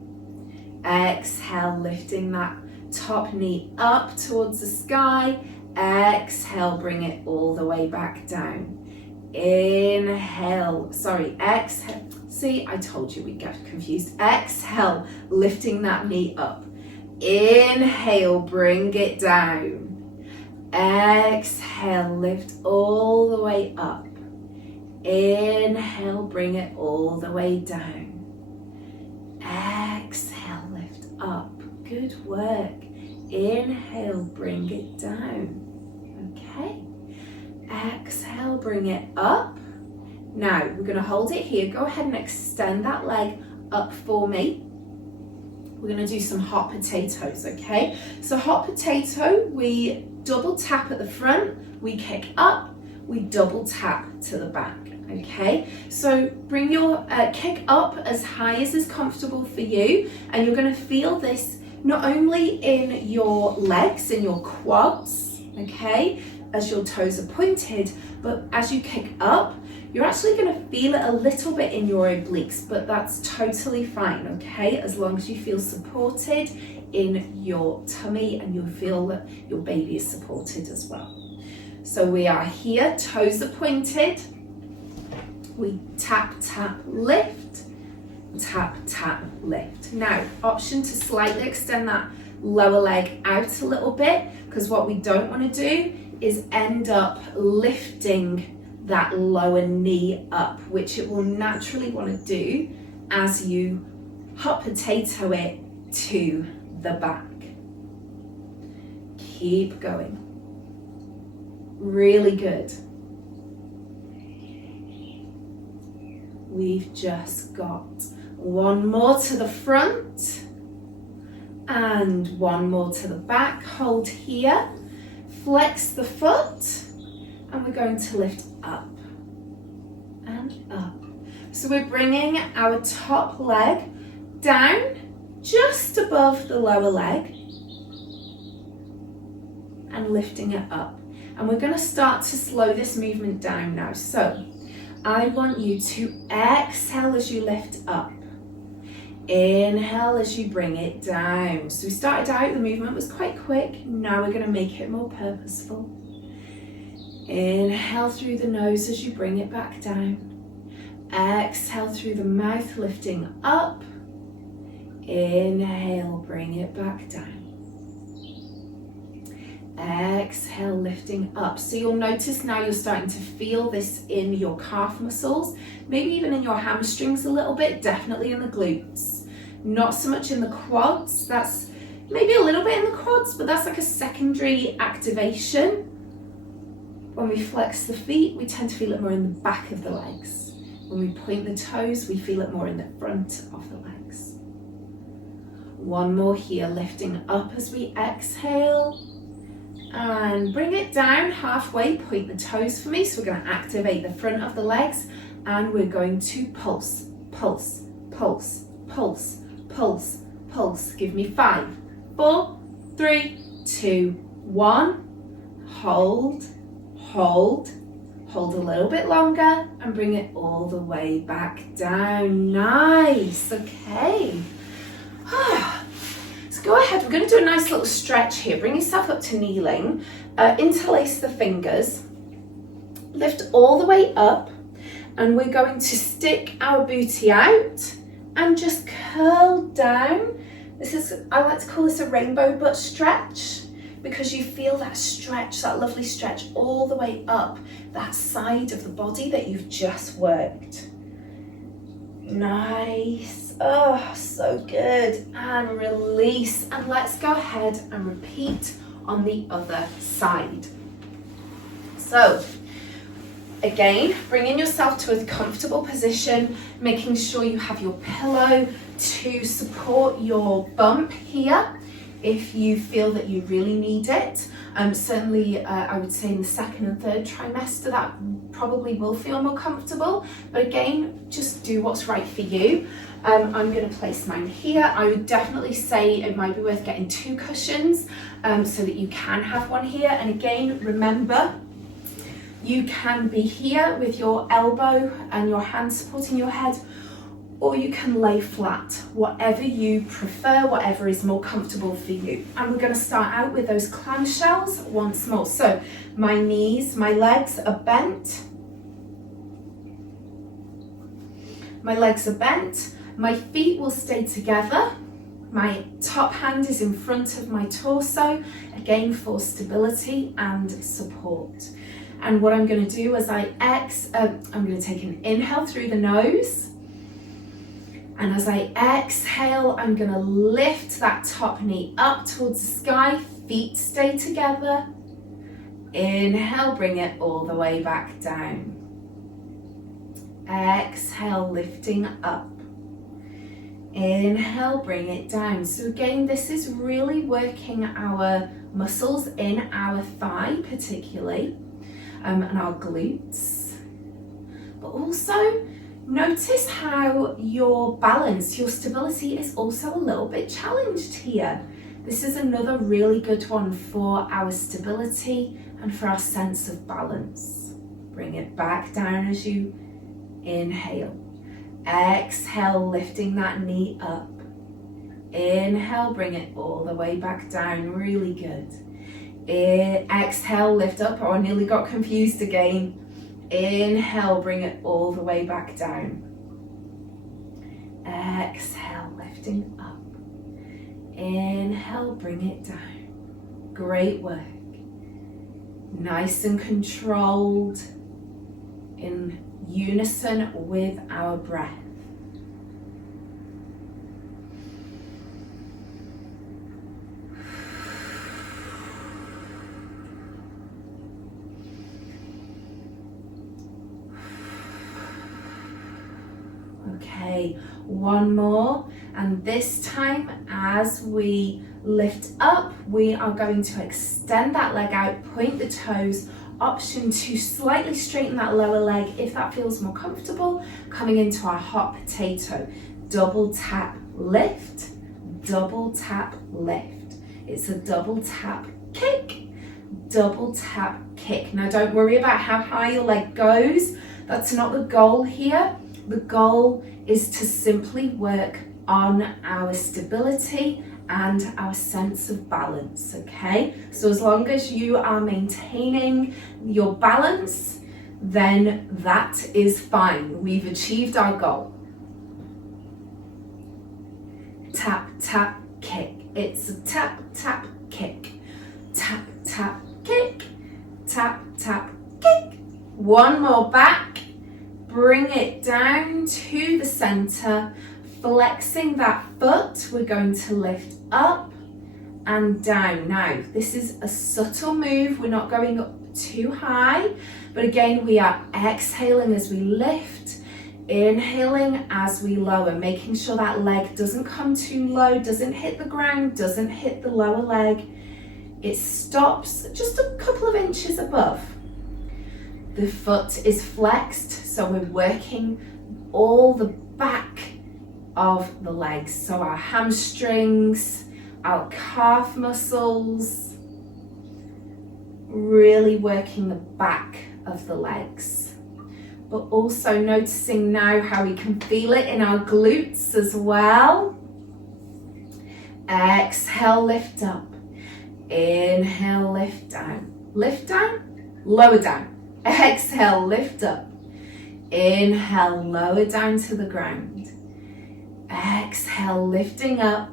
Exhale, lifting that top knee up towards the sky. Exhale, bring it all the way back down. Exhale. See, I told you we'd get confused. Exhale, lifting that knee up. Inhale, bring it down. Exhale, lift all the way up. Inhale, bring it all the way down. Exhale, lift up. Good work. Inhale, bring it down. Okay. Exhale, bring it up. Now, we're going to hold it here. Go ahead and extend that leg up for me. We're going to do some hot potatoes, okay? So hot potato, we double tap at the front, we kick up, we double tap to the back, okay? So bring your kick up as high as is comfortable for you, and you're going to feel this not only in your legs, in your quads, okay, as your toes are pointed, but as you kick up, you're actually going to feel it a little bit in your obliques, but that's totally fine, okay? As long as you feel supported in your tummy and you feel that your baby is supported as well. So we are here, toes are pointed. We tap, tap, lift, tap, tap, lift. Now, option to slightly extend that lower leg out a little bit, because what we don't want to do is end up lifting that lower knee up, which it will naturally want to do as you hot potato it to the back. Keep going. Really good. We've just got one more to the front and one more to the back. Hold here, flex the foot, and we're going to lift up and up. So we're bringing our top leg down just above the lower leg and lifting it up. And we're going to start to slow this movement down now. So I want you to exhale as you lift up. Inhale as you bring it down. So we started out, the movement was quite quick. Now we're going to make it more purposeful. Inhale through the nose as you bring it back down. Exhale through the mouth, lifting up. Inhale, bring it back down. Exhale, lifting up. So you'll notice now you're starting to feel this in your calf muscles, maybe even in your hamstrings a little bit, definitely in the glutes. Not so much in the quads. That's maybe a little bit in the quads, but that's like a secondary activation. When we flex the feet, we tend to feel it more in the back of the legs. When we point the toes, we feel it more in the front of the legs. One more here, lifting up as we exhale. And bring it down halfway, point the toes for me. So we're going to activate the front of the legs, and we're going to pulse, pulse, pulse, pulse, pulse, pulse. Give me 5, 4, 3, 2, 1. Hold, hold, hold a little bit longer, and bring it all the way back down. Nice, okay. So go ahead, we're going to do a nice little stretch here. Bring yourself up to kneeling, interlace the fingers, lift all the way up, and we're going to stick our booty out and just curl down. This is, I like to call this a rainbow butt stretch, because you feel that stretch, that lovely stretch all the way up that side of the body that you've just worked. Nice. Oh, so good. And release. And let's go ahead and repeat on the other side. So, again, bringing yourself to a comfortable position, making sure you have your pillow to support your bump here if you feel that you really need it. Certainly, I would say in the second and third trimester, that probably will feel more comfortable. But again, just do what's right for you. I'm going to place mine here. I would definitely say it might be worth getting 2 cushions so that you can have one here. And again, remember, you can be here with your elbow and your hand supporting your head, or you can lay flat, whatever you prefer, whatever is more comfortable for you. And we're going to start out with those clamshells once more. So my knees, my legs are bent. My legs are bent. My feet will stay together. My top hand is in front of my torso, again for stability and support. And what I'm going to do as I'm going to take an inhale through the nose. And as I exhale, I'm going to lift that top knee up towards the sky. Feet stay together. Inhale, bring it all the way back down. Exhale, lifting up. Inhale, bring it down. So again, this is really working our muscles in our thigh particularly, and our glutes. But also, notice how your balance, your stability is also a little bit challenged here. This is another really good one for our stability and for our sense of balance. Bring it back down as you inhale. Exhale, lifting that knee up. Inhale, bring it all the way back down. Really good. Exhale, lift up. Oh, I nearly got confused again. Inhale, bring it all the way back down. Exhale, lifting up. Inhale, bring it down. Great work. Nice and controlled, in unison with our breath. Okay, one more, and this time as we lift up, we are going to extend that leg out, point the toes, option to slightly straighten that lower leg if that feels more comfortable, coming into our hot potato. Double tap lift, double tap lift. It's a double tap kick, double tap kick. Now don't worry about how high your leg goes. That's not the goal here. The goal is to simply work on our stability and our sense of balance, okay? So as long as you are maintaining your balance, then that is fine. We've achieved our goal. Tap, tap, kick. It's a tap, tap, kick. Tap, tap, kick. Tap, tap, kick. One more back. Bring it down to the center. Flexing that foot, we're going to lift up and down. Now, this is a subtle move. We're not going up too high, but again, we are exhaling as we lift, inhaling as we lower, making sure that leg doesn't come too low, doesn't hit the ground, doesn't hit the lower leg. It stops just a couple of inches above. The foot is flexed, so we're working all the back of the legs. So our hamstrings, our calf muscles, really working the back of the legs. But also noticing now how we can feel it in our glutes as well. Exhale, lift up. Inhale, lift down, lower down. Exhale, lift up. Inhale, lower down to the ground. Exhale, lifting up.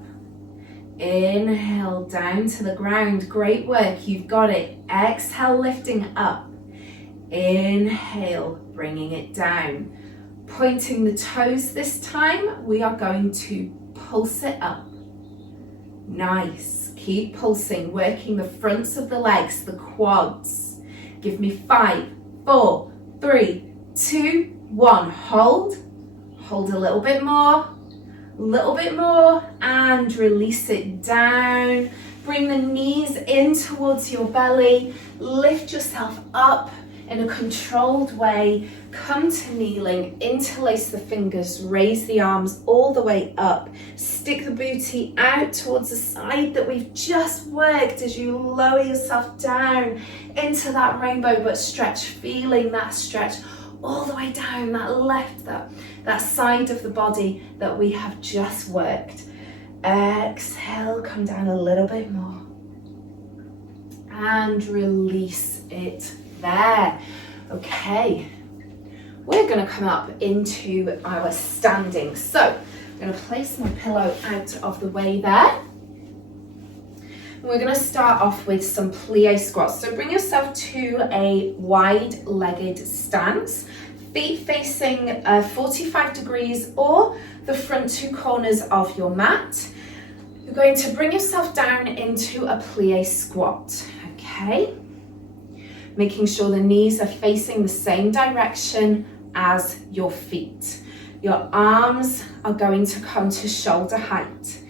Inhale, down to the ground. Great work, you've got it. Exhale, lifting up. Inhale, bringing it down. Pointing the toes this time, we are going to pulse it up. Nice. Keep pulsing, working the fronts of the legs, the quads. Give me 5, 4, 3, 2, 1. Hold a little bit more, and release it down. Bring the knees in towards your belly. Lift yourself up in a controlled way. Come to kneeling, interlace the fingers, raise the arms all the way up. Stick the booty out towards the side that we've just worked as you lower yourself down into that rainbow but stretch, feeling that stretch all the way down that side of the body that we have just worked. Exhale, come down a little bit more and release it there. Okay, we're going to come up into our standing. So I'm going to place my pillow out of the way there. We're going to start off with some plie squats. So bring yourself to a wide-legged stance, feet facing 45 degrees or the front two corners of your mat. You're going to bring yourself down into a plie squat, okay? Making sure the knees are facing the same direction as your feet. Your arms are going to come to shoulder height.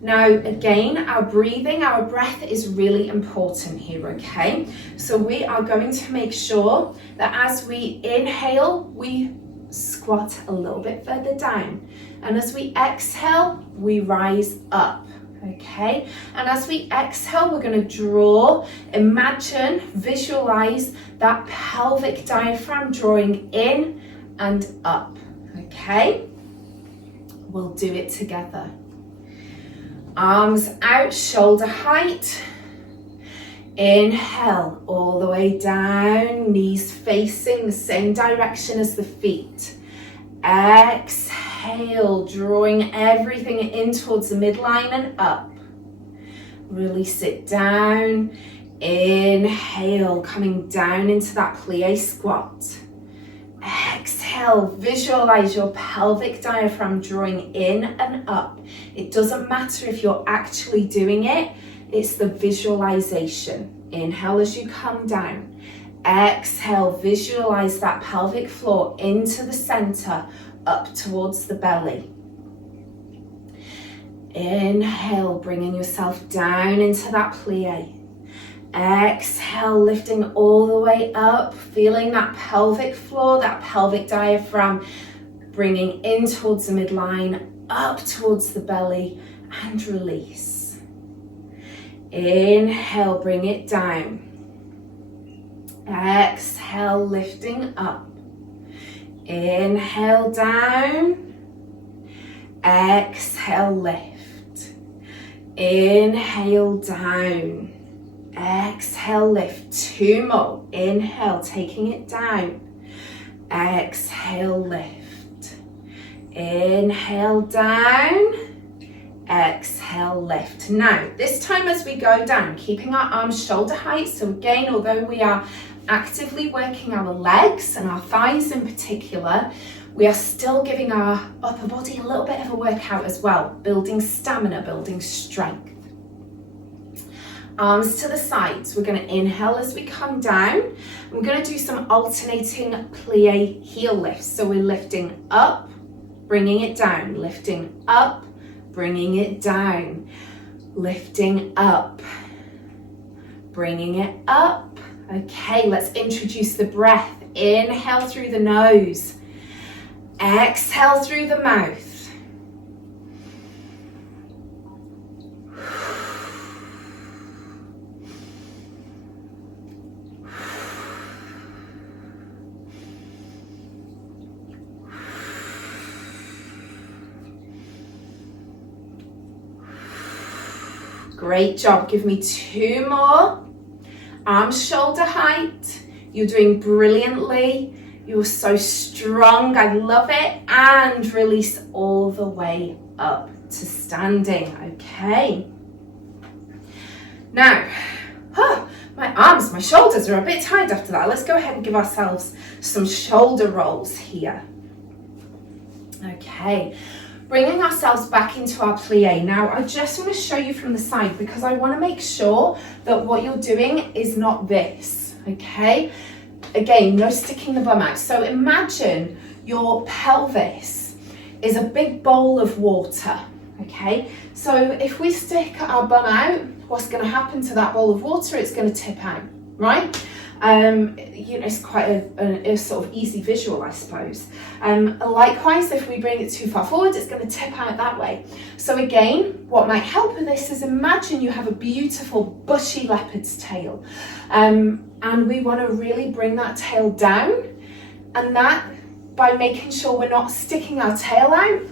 Now, again, our breathing, our breath is really important here, okay? So we are going to make sure that as we inhale, we squat a little bit further down. And as we exhale, we rise up. Okay, and as we exhale, we're going to draw, imagine, visualize that pelvic diaphragm drawing in and up. Okay, we'll do it together. Arms out, shoulder height. Inhale all the way down, knees facing the same direction as the feet. Exhale, drawing everything in towards the midline and up. Release it down. Inhale, coming down into that plie squat. Exhale, visualize your pelvic diaphragm drawing in and up. It doesn't matter if you're actually doing it, it's the visualization. Inhale as you come down. Exhale, visualize that pelvic floor into the center, up towards the belly. Inhale, bringing yourself down into that plie. Exhale, lifting all the way up, feeling that pelvic floor, that pelvic diaphragm, bringing in towards the midline, up towards the belly, and release. Inhale, bring it down. Exhale, lifting up. Inhale, down. Exhale, lift. Inhale, down. Exhale, lift. 2 more. Inhale, taking it down. Exhale, lift. Inhale, down. Exhale, lift. Now, this time as we go down, keeping our arms shoulder height. So again, although we are actively working our legs and our thighs in particular, we are still giving our upper body a little bit of a workout as well, building stamina, building strength. Arms to the sides. We're going to inhale as we come down. We're going to do some alternating plie heel lifts. So we're lifting up, bringing it down, lifting up, bringing it down, lifting up, bringing it up. Okay, let's introduce the breath. Inhale through the nose, exhale through the mouth. Great job. Give me 2 more. Arms shoulder height. You're doing brilliantly. You're so strong. I love it. And release all the way up to standing. Okay. Now, my arms, my shoulders are a bit tired after that. Let's go ahead and give ourselves some shoulder rolls here. Okay. Bringing ourselves back into our plie. Now, I just want to show you from the side because I want to make sure that what you're doing is not this, okay? Again, no sticking the bum out. So imagine your pelvis is a big bowl of water, okay? So if we stick our bum out, what's going to happen to that bowl of water? It's going to tip out, right? It's quite a sort of easy visual, I suppose. Likewise, if we bring it too far forward, it's going to tip out that way. So again, what might help with this is imagine you have a beautiful bushy leopard's tail, and we want to really bring that tail down, and that by making sure we're not sticking our tail out,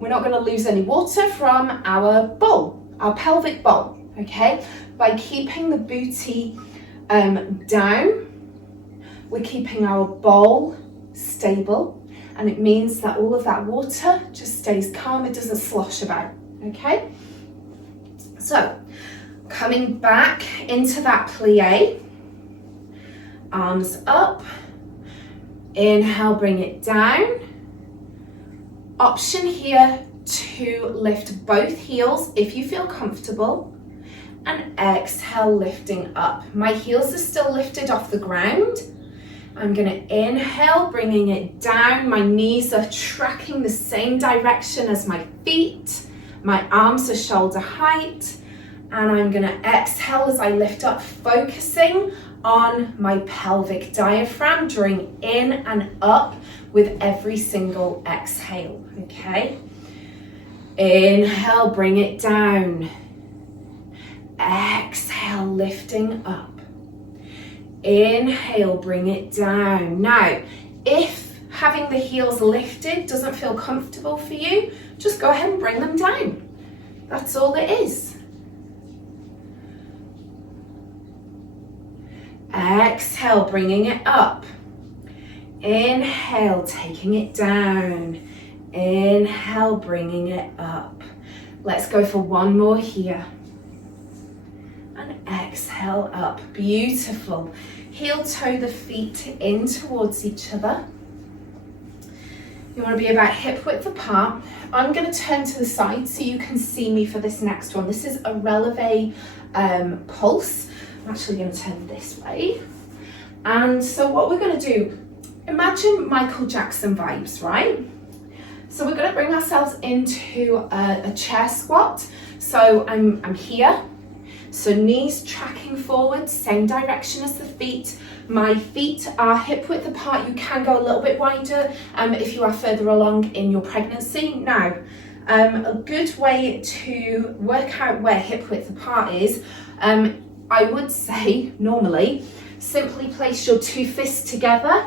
we're not going to lose any water from our bowl, our pelvic bowl, okay? By keeping the booty down, we're keeping our bowl stable, and it means that all of that water just stays calm, it doesn't slosh about, okay? So, coming back into that plie, arms up, inhale, bring it down. Option here to lift both heels if you feel comfortable, and exhale, lifting up. My heels are still lifted off the ground. I'm going to inhale, bringing it down. My knees are tracking the same direction as my feet. My arms are shoulder height. And I'm going to exhale as I lift up, focusing on my pelvic diaphragm, drawing in and up with every single exhale, okay? Inhale, bring it down. Exhale, lifting up. Inhale, bring it down. Now, if having the heels lifted doesn't feel comfortable for you, just go ahead and bring them down. That's all it is. Exhale, bringing it up. Inhale, taking it down. Inhale, bringing it up. Let's go for 1 more here. And exhale up. Beautiful. Heel toe the feet in towards each other. You want to be about hip width apart. I'm going to turn to the side so you can see me for this next one. This is a releve pulse. I'm actually going to turn this way. And so what we're going to do, imagine Michael Jackson vibes, right? So we're going to bring ourselves into a chair squat. So I'm here. So knees tracking forward, same direction as the feet. My feet are hip width apart. You can go a little bit wider if you are further along in your pregnancy. Now, a good way to work out where hip width apart is, I would say normally, simply place your 2 fists together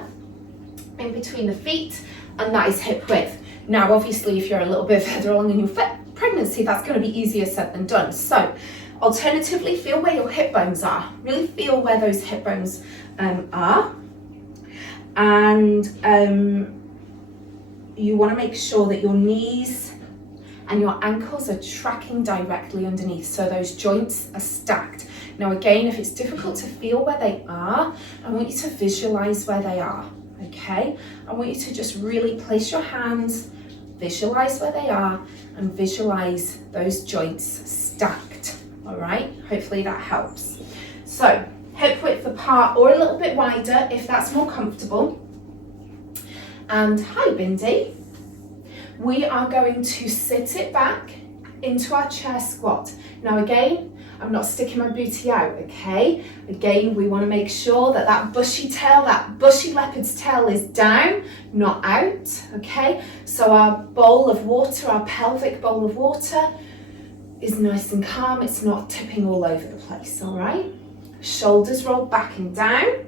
in between the feet, and that is hip width. Now, obviously, if you're a little bit further along in your pregnancy, that's going to be easier said than done. So, alternatively, feel where your hip bones are. Really feel where those hip bones are. And you want to make sure that your knees and your ankles are tracking directly underneath, so those joints are stacked. Now again, if it's difficult to feel where they are, I want you to visualize where they are, okay? I want you to just really place your hands, visualize where they are, and visualize those joints stacked, all right? Hopefully that helps. So hip width apart or a little bit wider if that's more comfortable. And hi Bindi. We are going to sit it back into our chair squat. Now again, I'm not sticking my booty out, okay? Again, we want to make sure that that bushy tail, that bushy leopard's tail is down, not out, okay? So our bowl of water, our pelvic bowl of water is nice and calm. It's not tipping all over the place, all right? Shoulders roll back and down.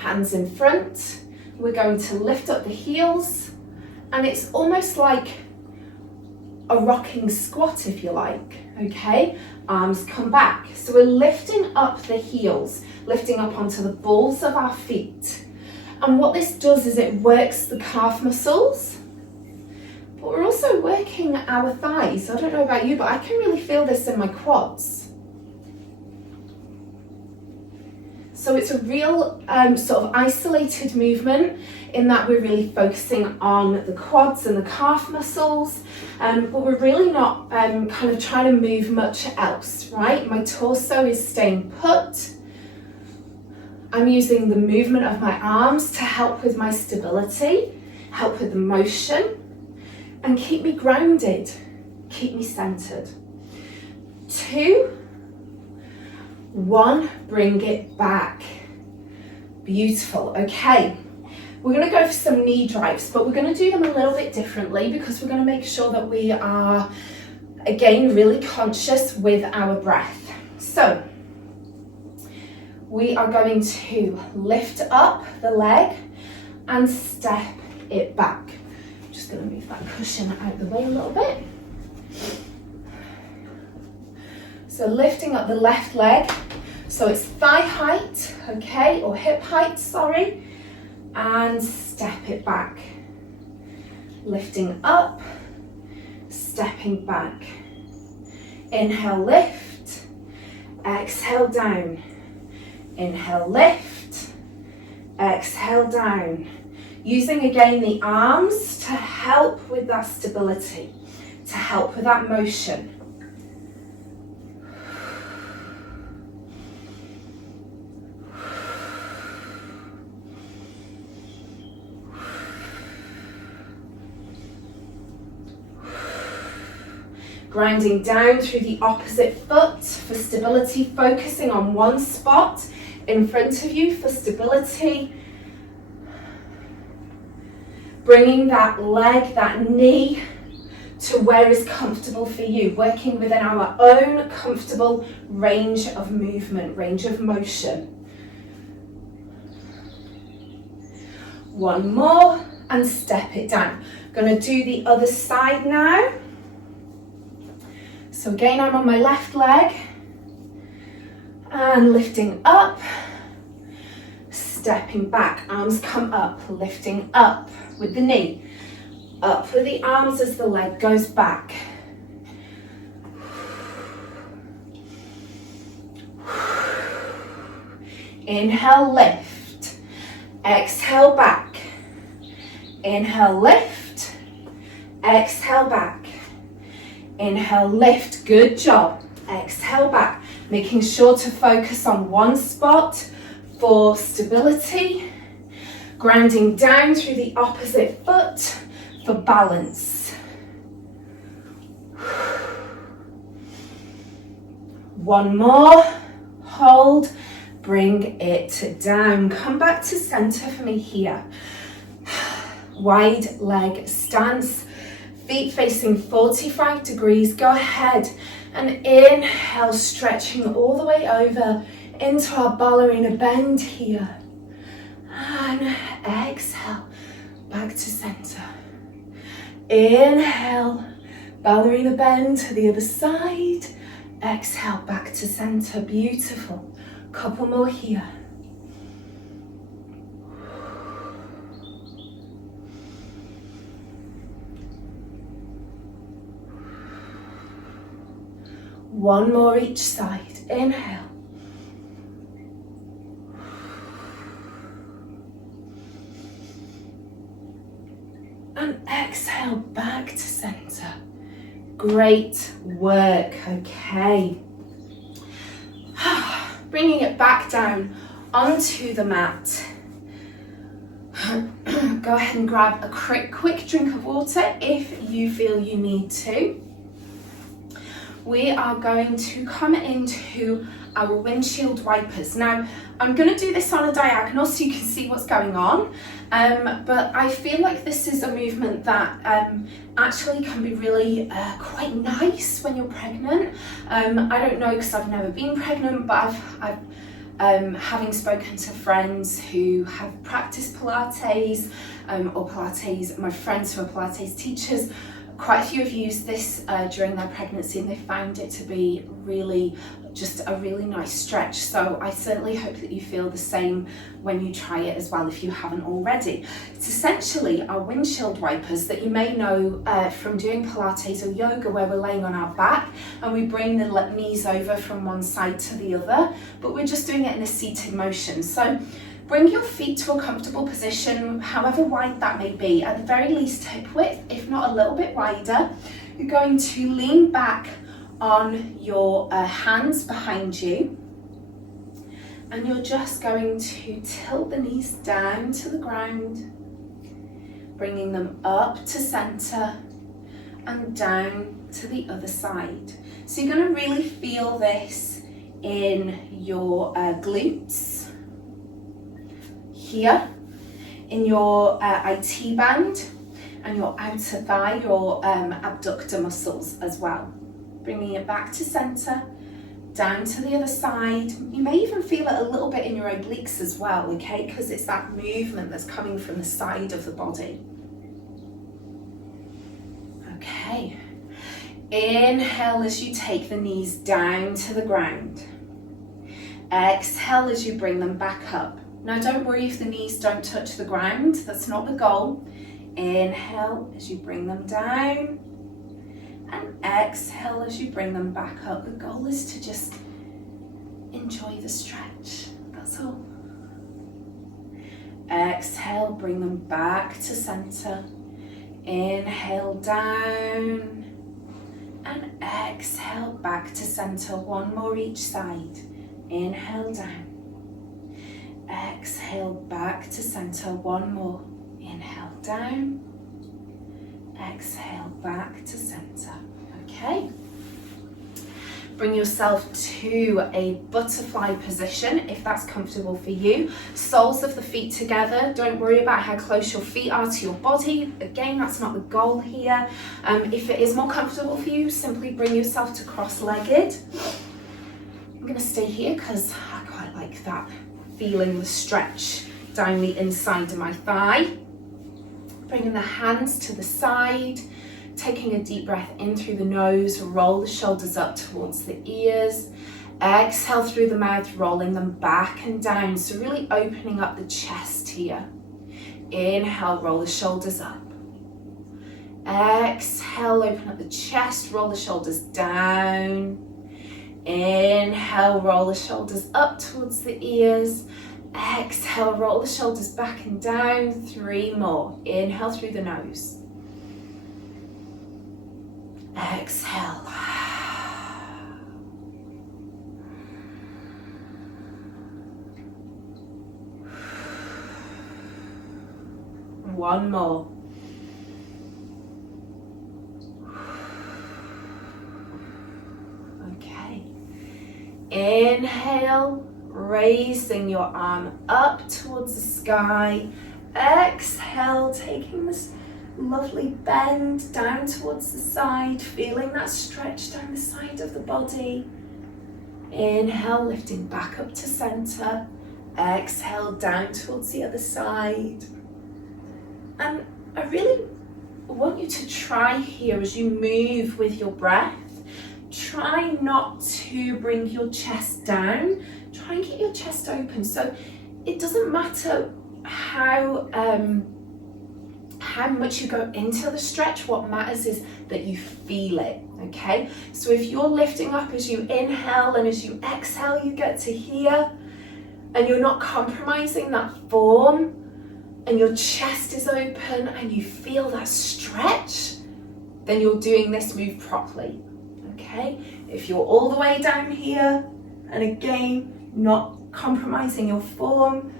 Hands in front. We're going to lift up the heels, and it's almost like a rocking squat, if you like, okay? Arms come back. So we're lifting up the heels, lifting up onto the balls of our feet. And what this does is it works the calf muscles, but we're also working our thighs. I don't know about you, but I can really feel this in my quads. So it's a real sort of isolated movement in that we're really focusing on the quads and the calf muscles, but we're really not kind of trying to move much else, right? My torso is staying put. I'm using the movement of my arms to help with my stability, help with the motion, and keep me grounded, keep me centered. 2, 1, bring it back. Beautiful, okay. We're gonna go for some knee drives, but we're gonna do them a little bit differently because we're gonna make sure that we are, again, really conscious with our breath. So, we are going to lift up the leg and step it back. I'm just gonna move that cushion out of the way a little bit. So lifting up the left leg, so it's thigh height, okay, or hip height, sorry, and step it back. Lifting up, stepping back. Inhale, lift, exhale, down. Inhale, lift, exhale, down. Using again the arms to help with that stability, to help with that motion. Grounding down through the opposite foot for stability, focusing on one spot in front of you for stability. Bringing that leg, that knee to where is comfortable for you, working within our own comfortable range of movement, range of motion. One more and step it down. Gonna do the other side now. So again, I'm on my left leg and lifting up, stepping back, arms come up, lifting up with the knee, up with the arms as the leg goes back. Inhale, lift, exhale, back. Inhale, lift, exhale, back. Inhale, lift, good job. Exhale, back. Making sure to focus on one spot for stability. Grounding down through the opposite foot for balance. One more, hold, bring it down. Come back to center for me here. Wide leg stance. Feet facing 45 degrees. Go ahead and inhale, stretching all the way over into our ballerina bend here. And exhale, back to center. Inhale, ballerina bend to the other side. Exhale, back to center. Beautiful. Couple more here. One more each side. Inhale. And exhale, back to center. Great work. Okay. Bringing it back down onto the mat. Go ahead and grab a quick drink of water if you feel you need to. We are going to come into our windshield wipers. Now, I'm going to do this on a diagonal so you can see what's going on, but I feel like this is a movement that actually can be really quite nice when you're pregnant. I don't know because I've never been pregnant, but I've having spoken to friends who have practiced Pilates or Pilates, my friends who are Pilates teachers, quite a few have used this during their pregnancy and they found it to be really just a really nice stretch. So I certainly hope that you feel the same when you try it as well if you haven't already. It's essentially our windshield wipers that you may know from doing Pilates or yoga, where we're laying on our back and we bring the knees over from one side to the other, but we're just doing it in a seated motion. So bring your feet to a comfortable position, however wide that may be, at the very least hip width, if not a little bit wider. You're going to lean back on your hands behind you, and you're just going to tilt the knees down to the ground, bringing them up to center and down to the other side. So you're going to really feel this in your glutes, here, in your IT band and your outer thigh, your abductor muscles as well. Bringing it back to center, down to the other side. You may even feel it a little bit in your obliques as well, okay? Because it's that movement that's coming from the side of the body. Okay. Inhale as you take the knees down to the ground. Exhale as you bring them back up. Now don't worry if the knees don't touch the ground, that's not the goal. Inhale as you bring them down, and exhale as you bring them back up. The goal is to just enjoy the stretch, that's all. Exhale, bring them back to center. Inhale down, and exhale back to center. One more each side. Inhale down. Exhale back to center, one more. Inhale down, exhale back to center. Okay. Bring yourself to a butterfly position if that's comfortable for you. Soles of the feet together. Don't worry about how close your feet are to your body. Again, that's not the goal here. If it is more comfortable for you, simply bring yourself to cross-legged. I'm going to stay here because I quite like that. Feeling the stretch down the inside of my thigh. Bringing the hands to the side, taking a deep breath in through the nose, roll the shoulders up towards the ears. Exhale through the mouth, rolling them back and down. So really opening up the chest here. Inhale, roll the shoulders up. Exhale, open up the chest, roll the shoulders down. Inhale, roll the shoulders up towards the ears. Exhale, roll the shoulders back and down. 3 more. Inhale through the nose. Exhale. One more. Okay. Inhale, raising your arm up towards the sky. Exhale, taking this lovely bend down towards the side, feeling that stretch down the side of the body. Inhale, lifting back up to center. Exhale, down towards the other side. And I really want you to try here as you move with your breath. Try not to bring your chest down. Try and get your chest open. So it doesn't matter how much you go into the stretch. What matters is that you feel it, okay? So if you're lifting up as you inhale and as you exhale, you get to here, and you're not compromising that form, and your chest is open and you feel that stretch, then you're doing this move properly, okay? If you're all the way down here, and again, not compromising your form,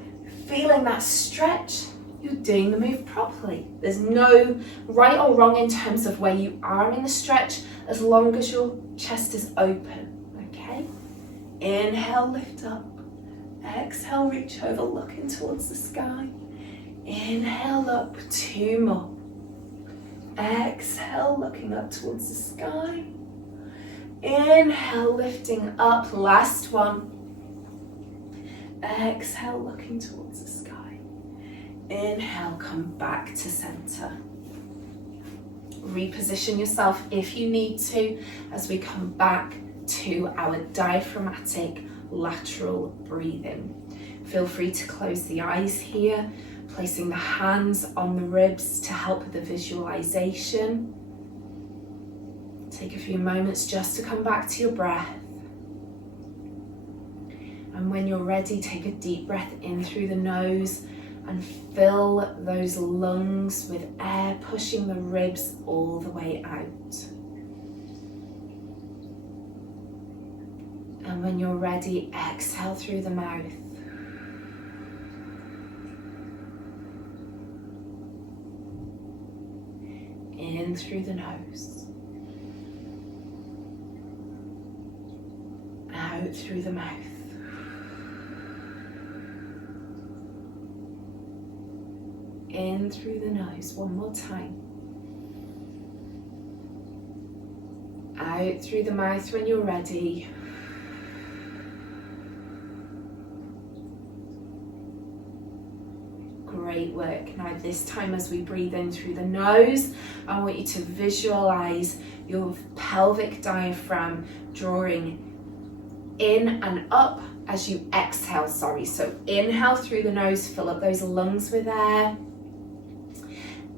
feeling that stretch, you're doing the move properly. There's no right or wrong in terms of where you are in the stretch, as long as your chest is open, okay? Inhale, lift up. Exhale, reach over, looking towards the sky. Inhale up, 2 more. Exhale, looking up towards the sky. Inhale, lifting up, last one. Exhale, looking towards the sky. Inhale, come back to center. Reposition yourself if you need to as we come back to our diaphragmatic lateral breathing. Feel free to close the eyes here, placing the hands on the ribs to help with the visualization. Take a few moments just to come back to your breath. And when you're ready, take a deep breath in through the nose and fill those lungs with air, pushing the ribs all the way out. And when you're ready, exhale through the mouth. In through the nose. Out through the mouth. In through the nose, one more time. Out through the mouth when you're ready. Great work. Now this time as we breathe in through the nose, I want you to visualize your pelvic diaphragm drawing in and up as you exhale, So inhale through the nose, fill up those lungs with air.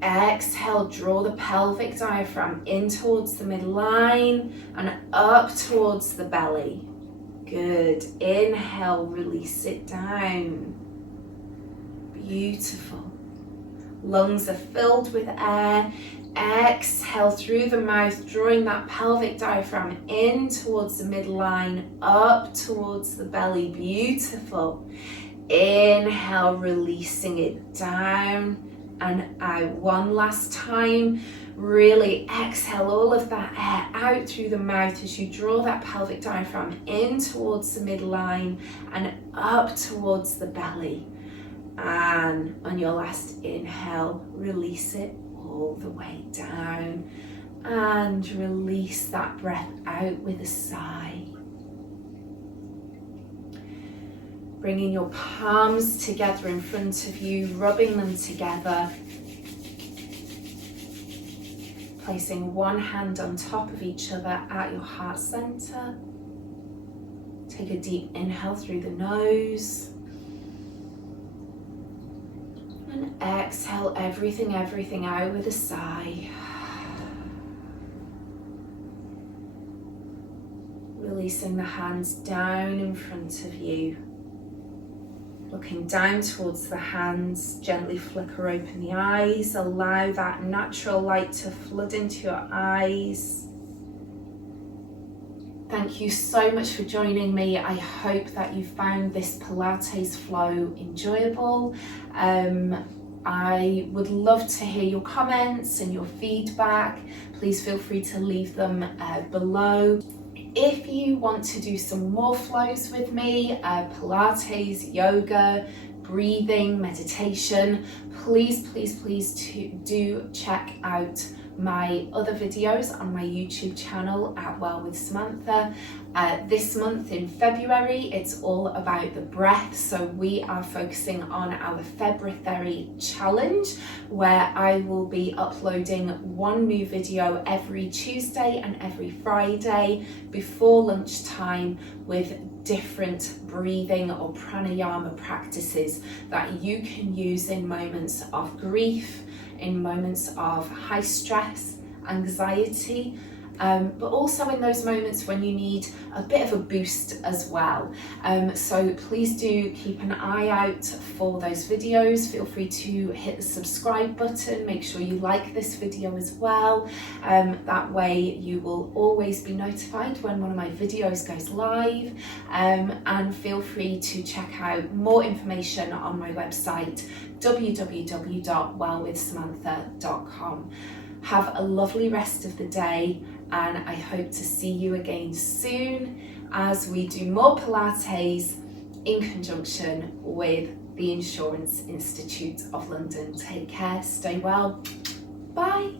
Exhale, draw the pelvic diaphragm in towards the midline and up towards the belly. Good. Inhale, release it down. Beautiful. Lungs are filled with air. Exhale through the mouth, drawing that pelvic diaphragm in towards the midline, up towards the belly. Beautiful. Inhale, releasing it down and out. One last time. Really exhale all of that air out through the mouth as you draw that pelvic diaphragm in towards the midline and up towards the belly. And on your last inhale, release it all the way down and release that breath out with a sigh. Bringing your palms together in front of you, rubbing them together. Placing one hand on top of each other at your heart center. Take a deep inhale through the nose. And exhale everything out with a sigh. Releasing the hands down in front of you. Looking down towards the hands, gently flicker open the eyes. Allow that natural light to flood into your eyes. Thank you so much for joining me. I hope that you found this Pilates flow enjoyable. I would love to hear your comments and your feedback. Please feel free to leave them below. If you want to do some more flows with me, Pilates, yoga, breathing, meditation, please do check out my other videos on my YouTube channel at Well with Samantha. This month in February, it's all about the breath. So we are focusing on our February challenge, where I will be uploading one new video every Tuesday and every Friday before lunchtime with different breathing or pranayama practices that you can use in moments of grief, in moments of high stress, anxiety, but also in those moments when you need a bit of a boost as well. So please do keep an eye out for those videos. Feel free to hit the subscribe button, make sure you like this video as well. That way you will always be notified when one of my videos goes live, and feel free to check out more information on my website www.wellwithsamantha.com. Have a lovely rest of the day, and I hope to see you again soon as we do more Pilates in conjunction with the Insurance Institute of London. Take care, stay well, bye.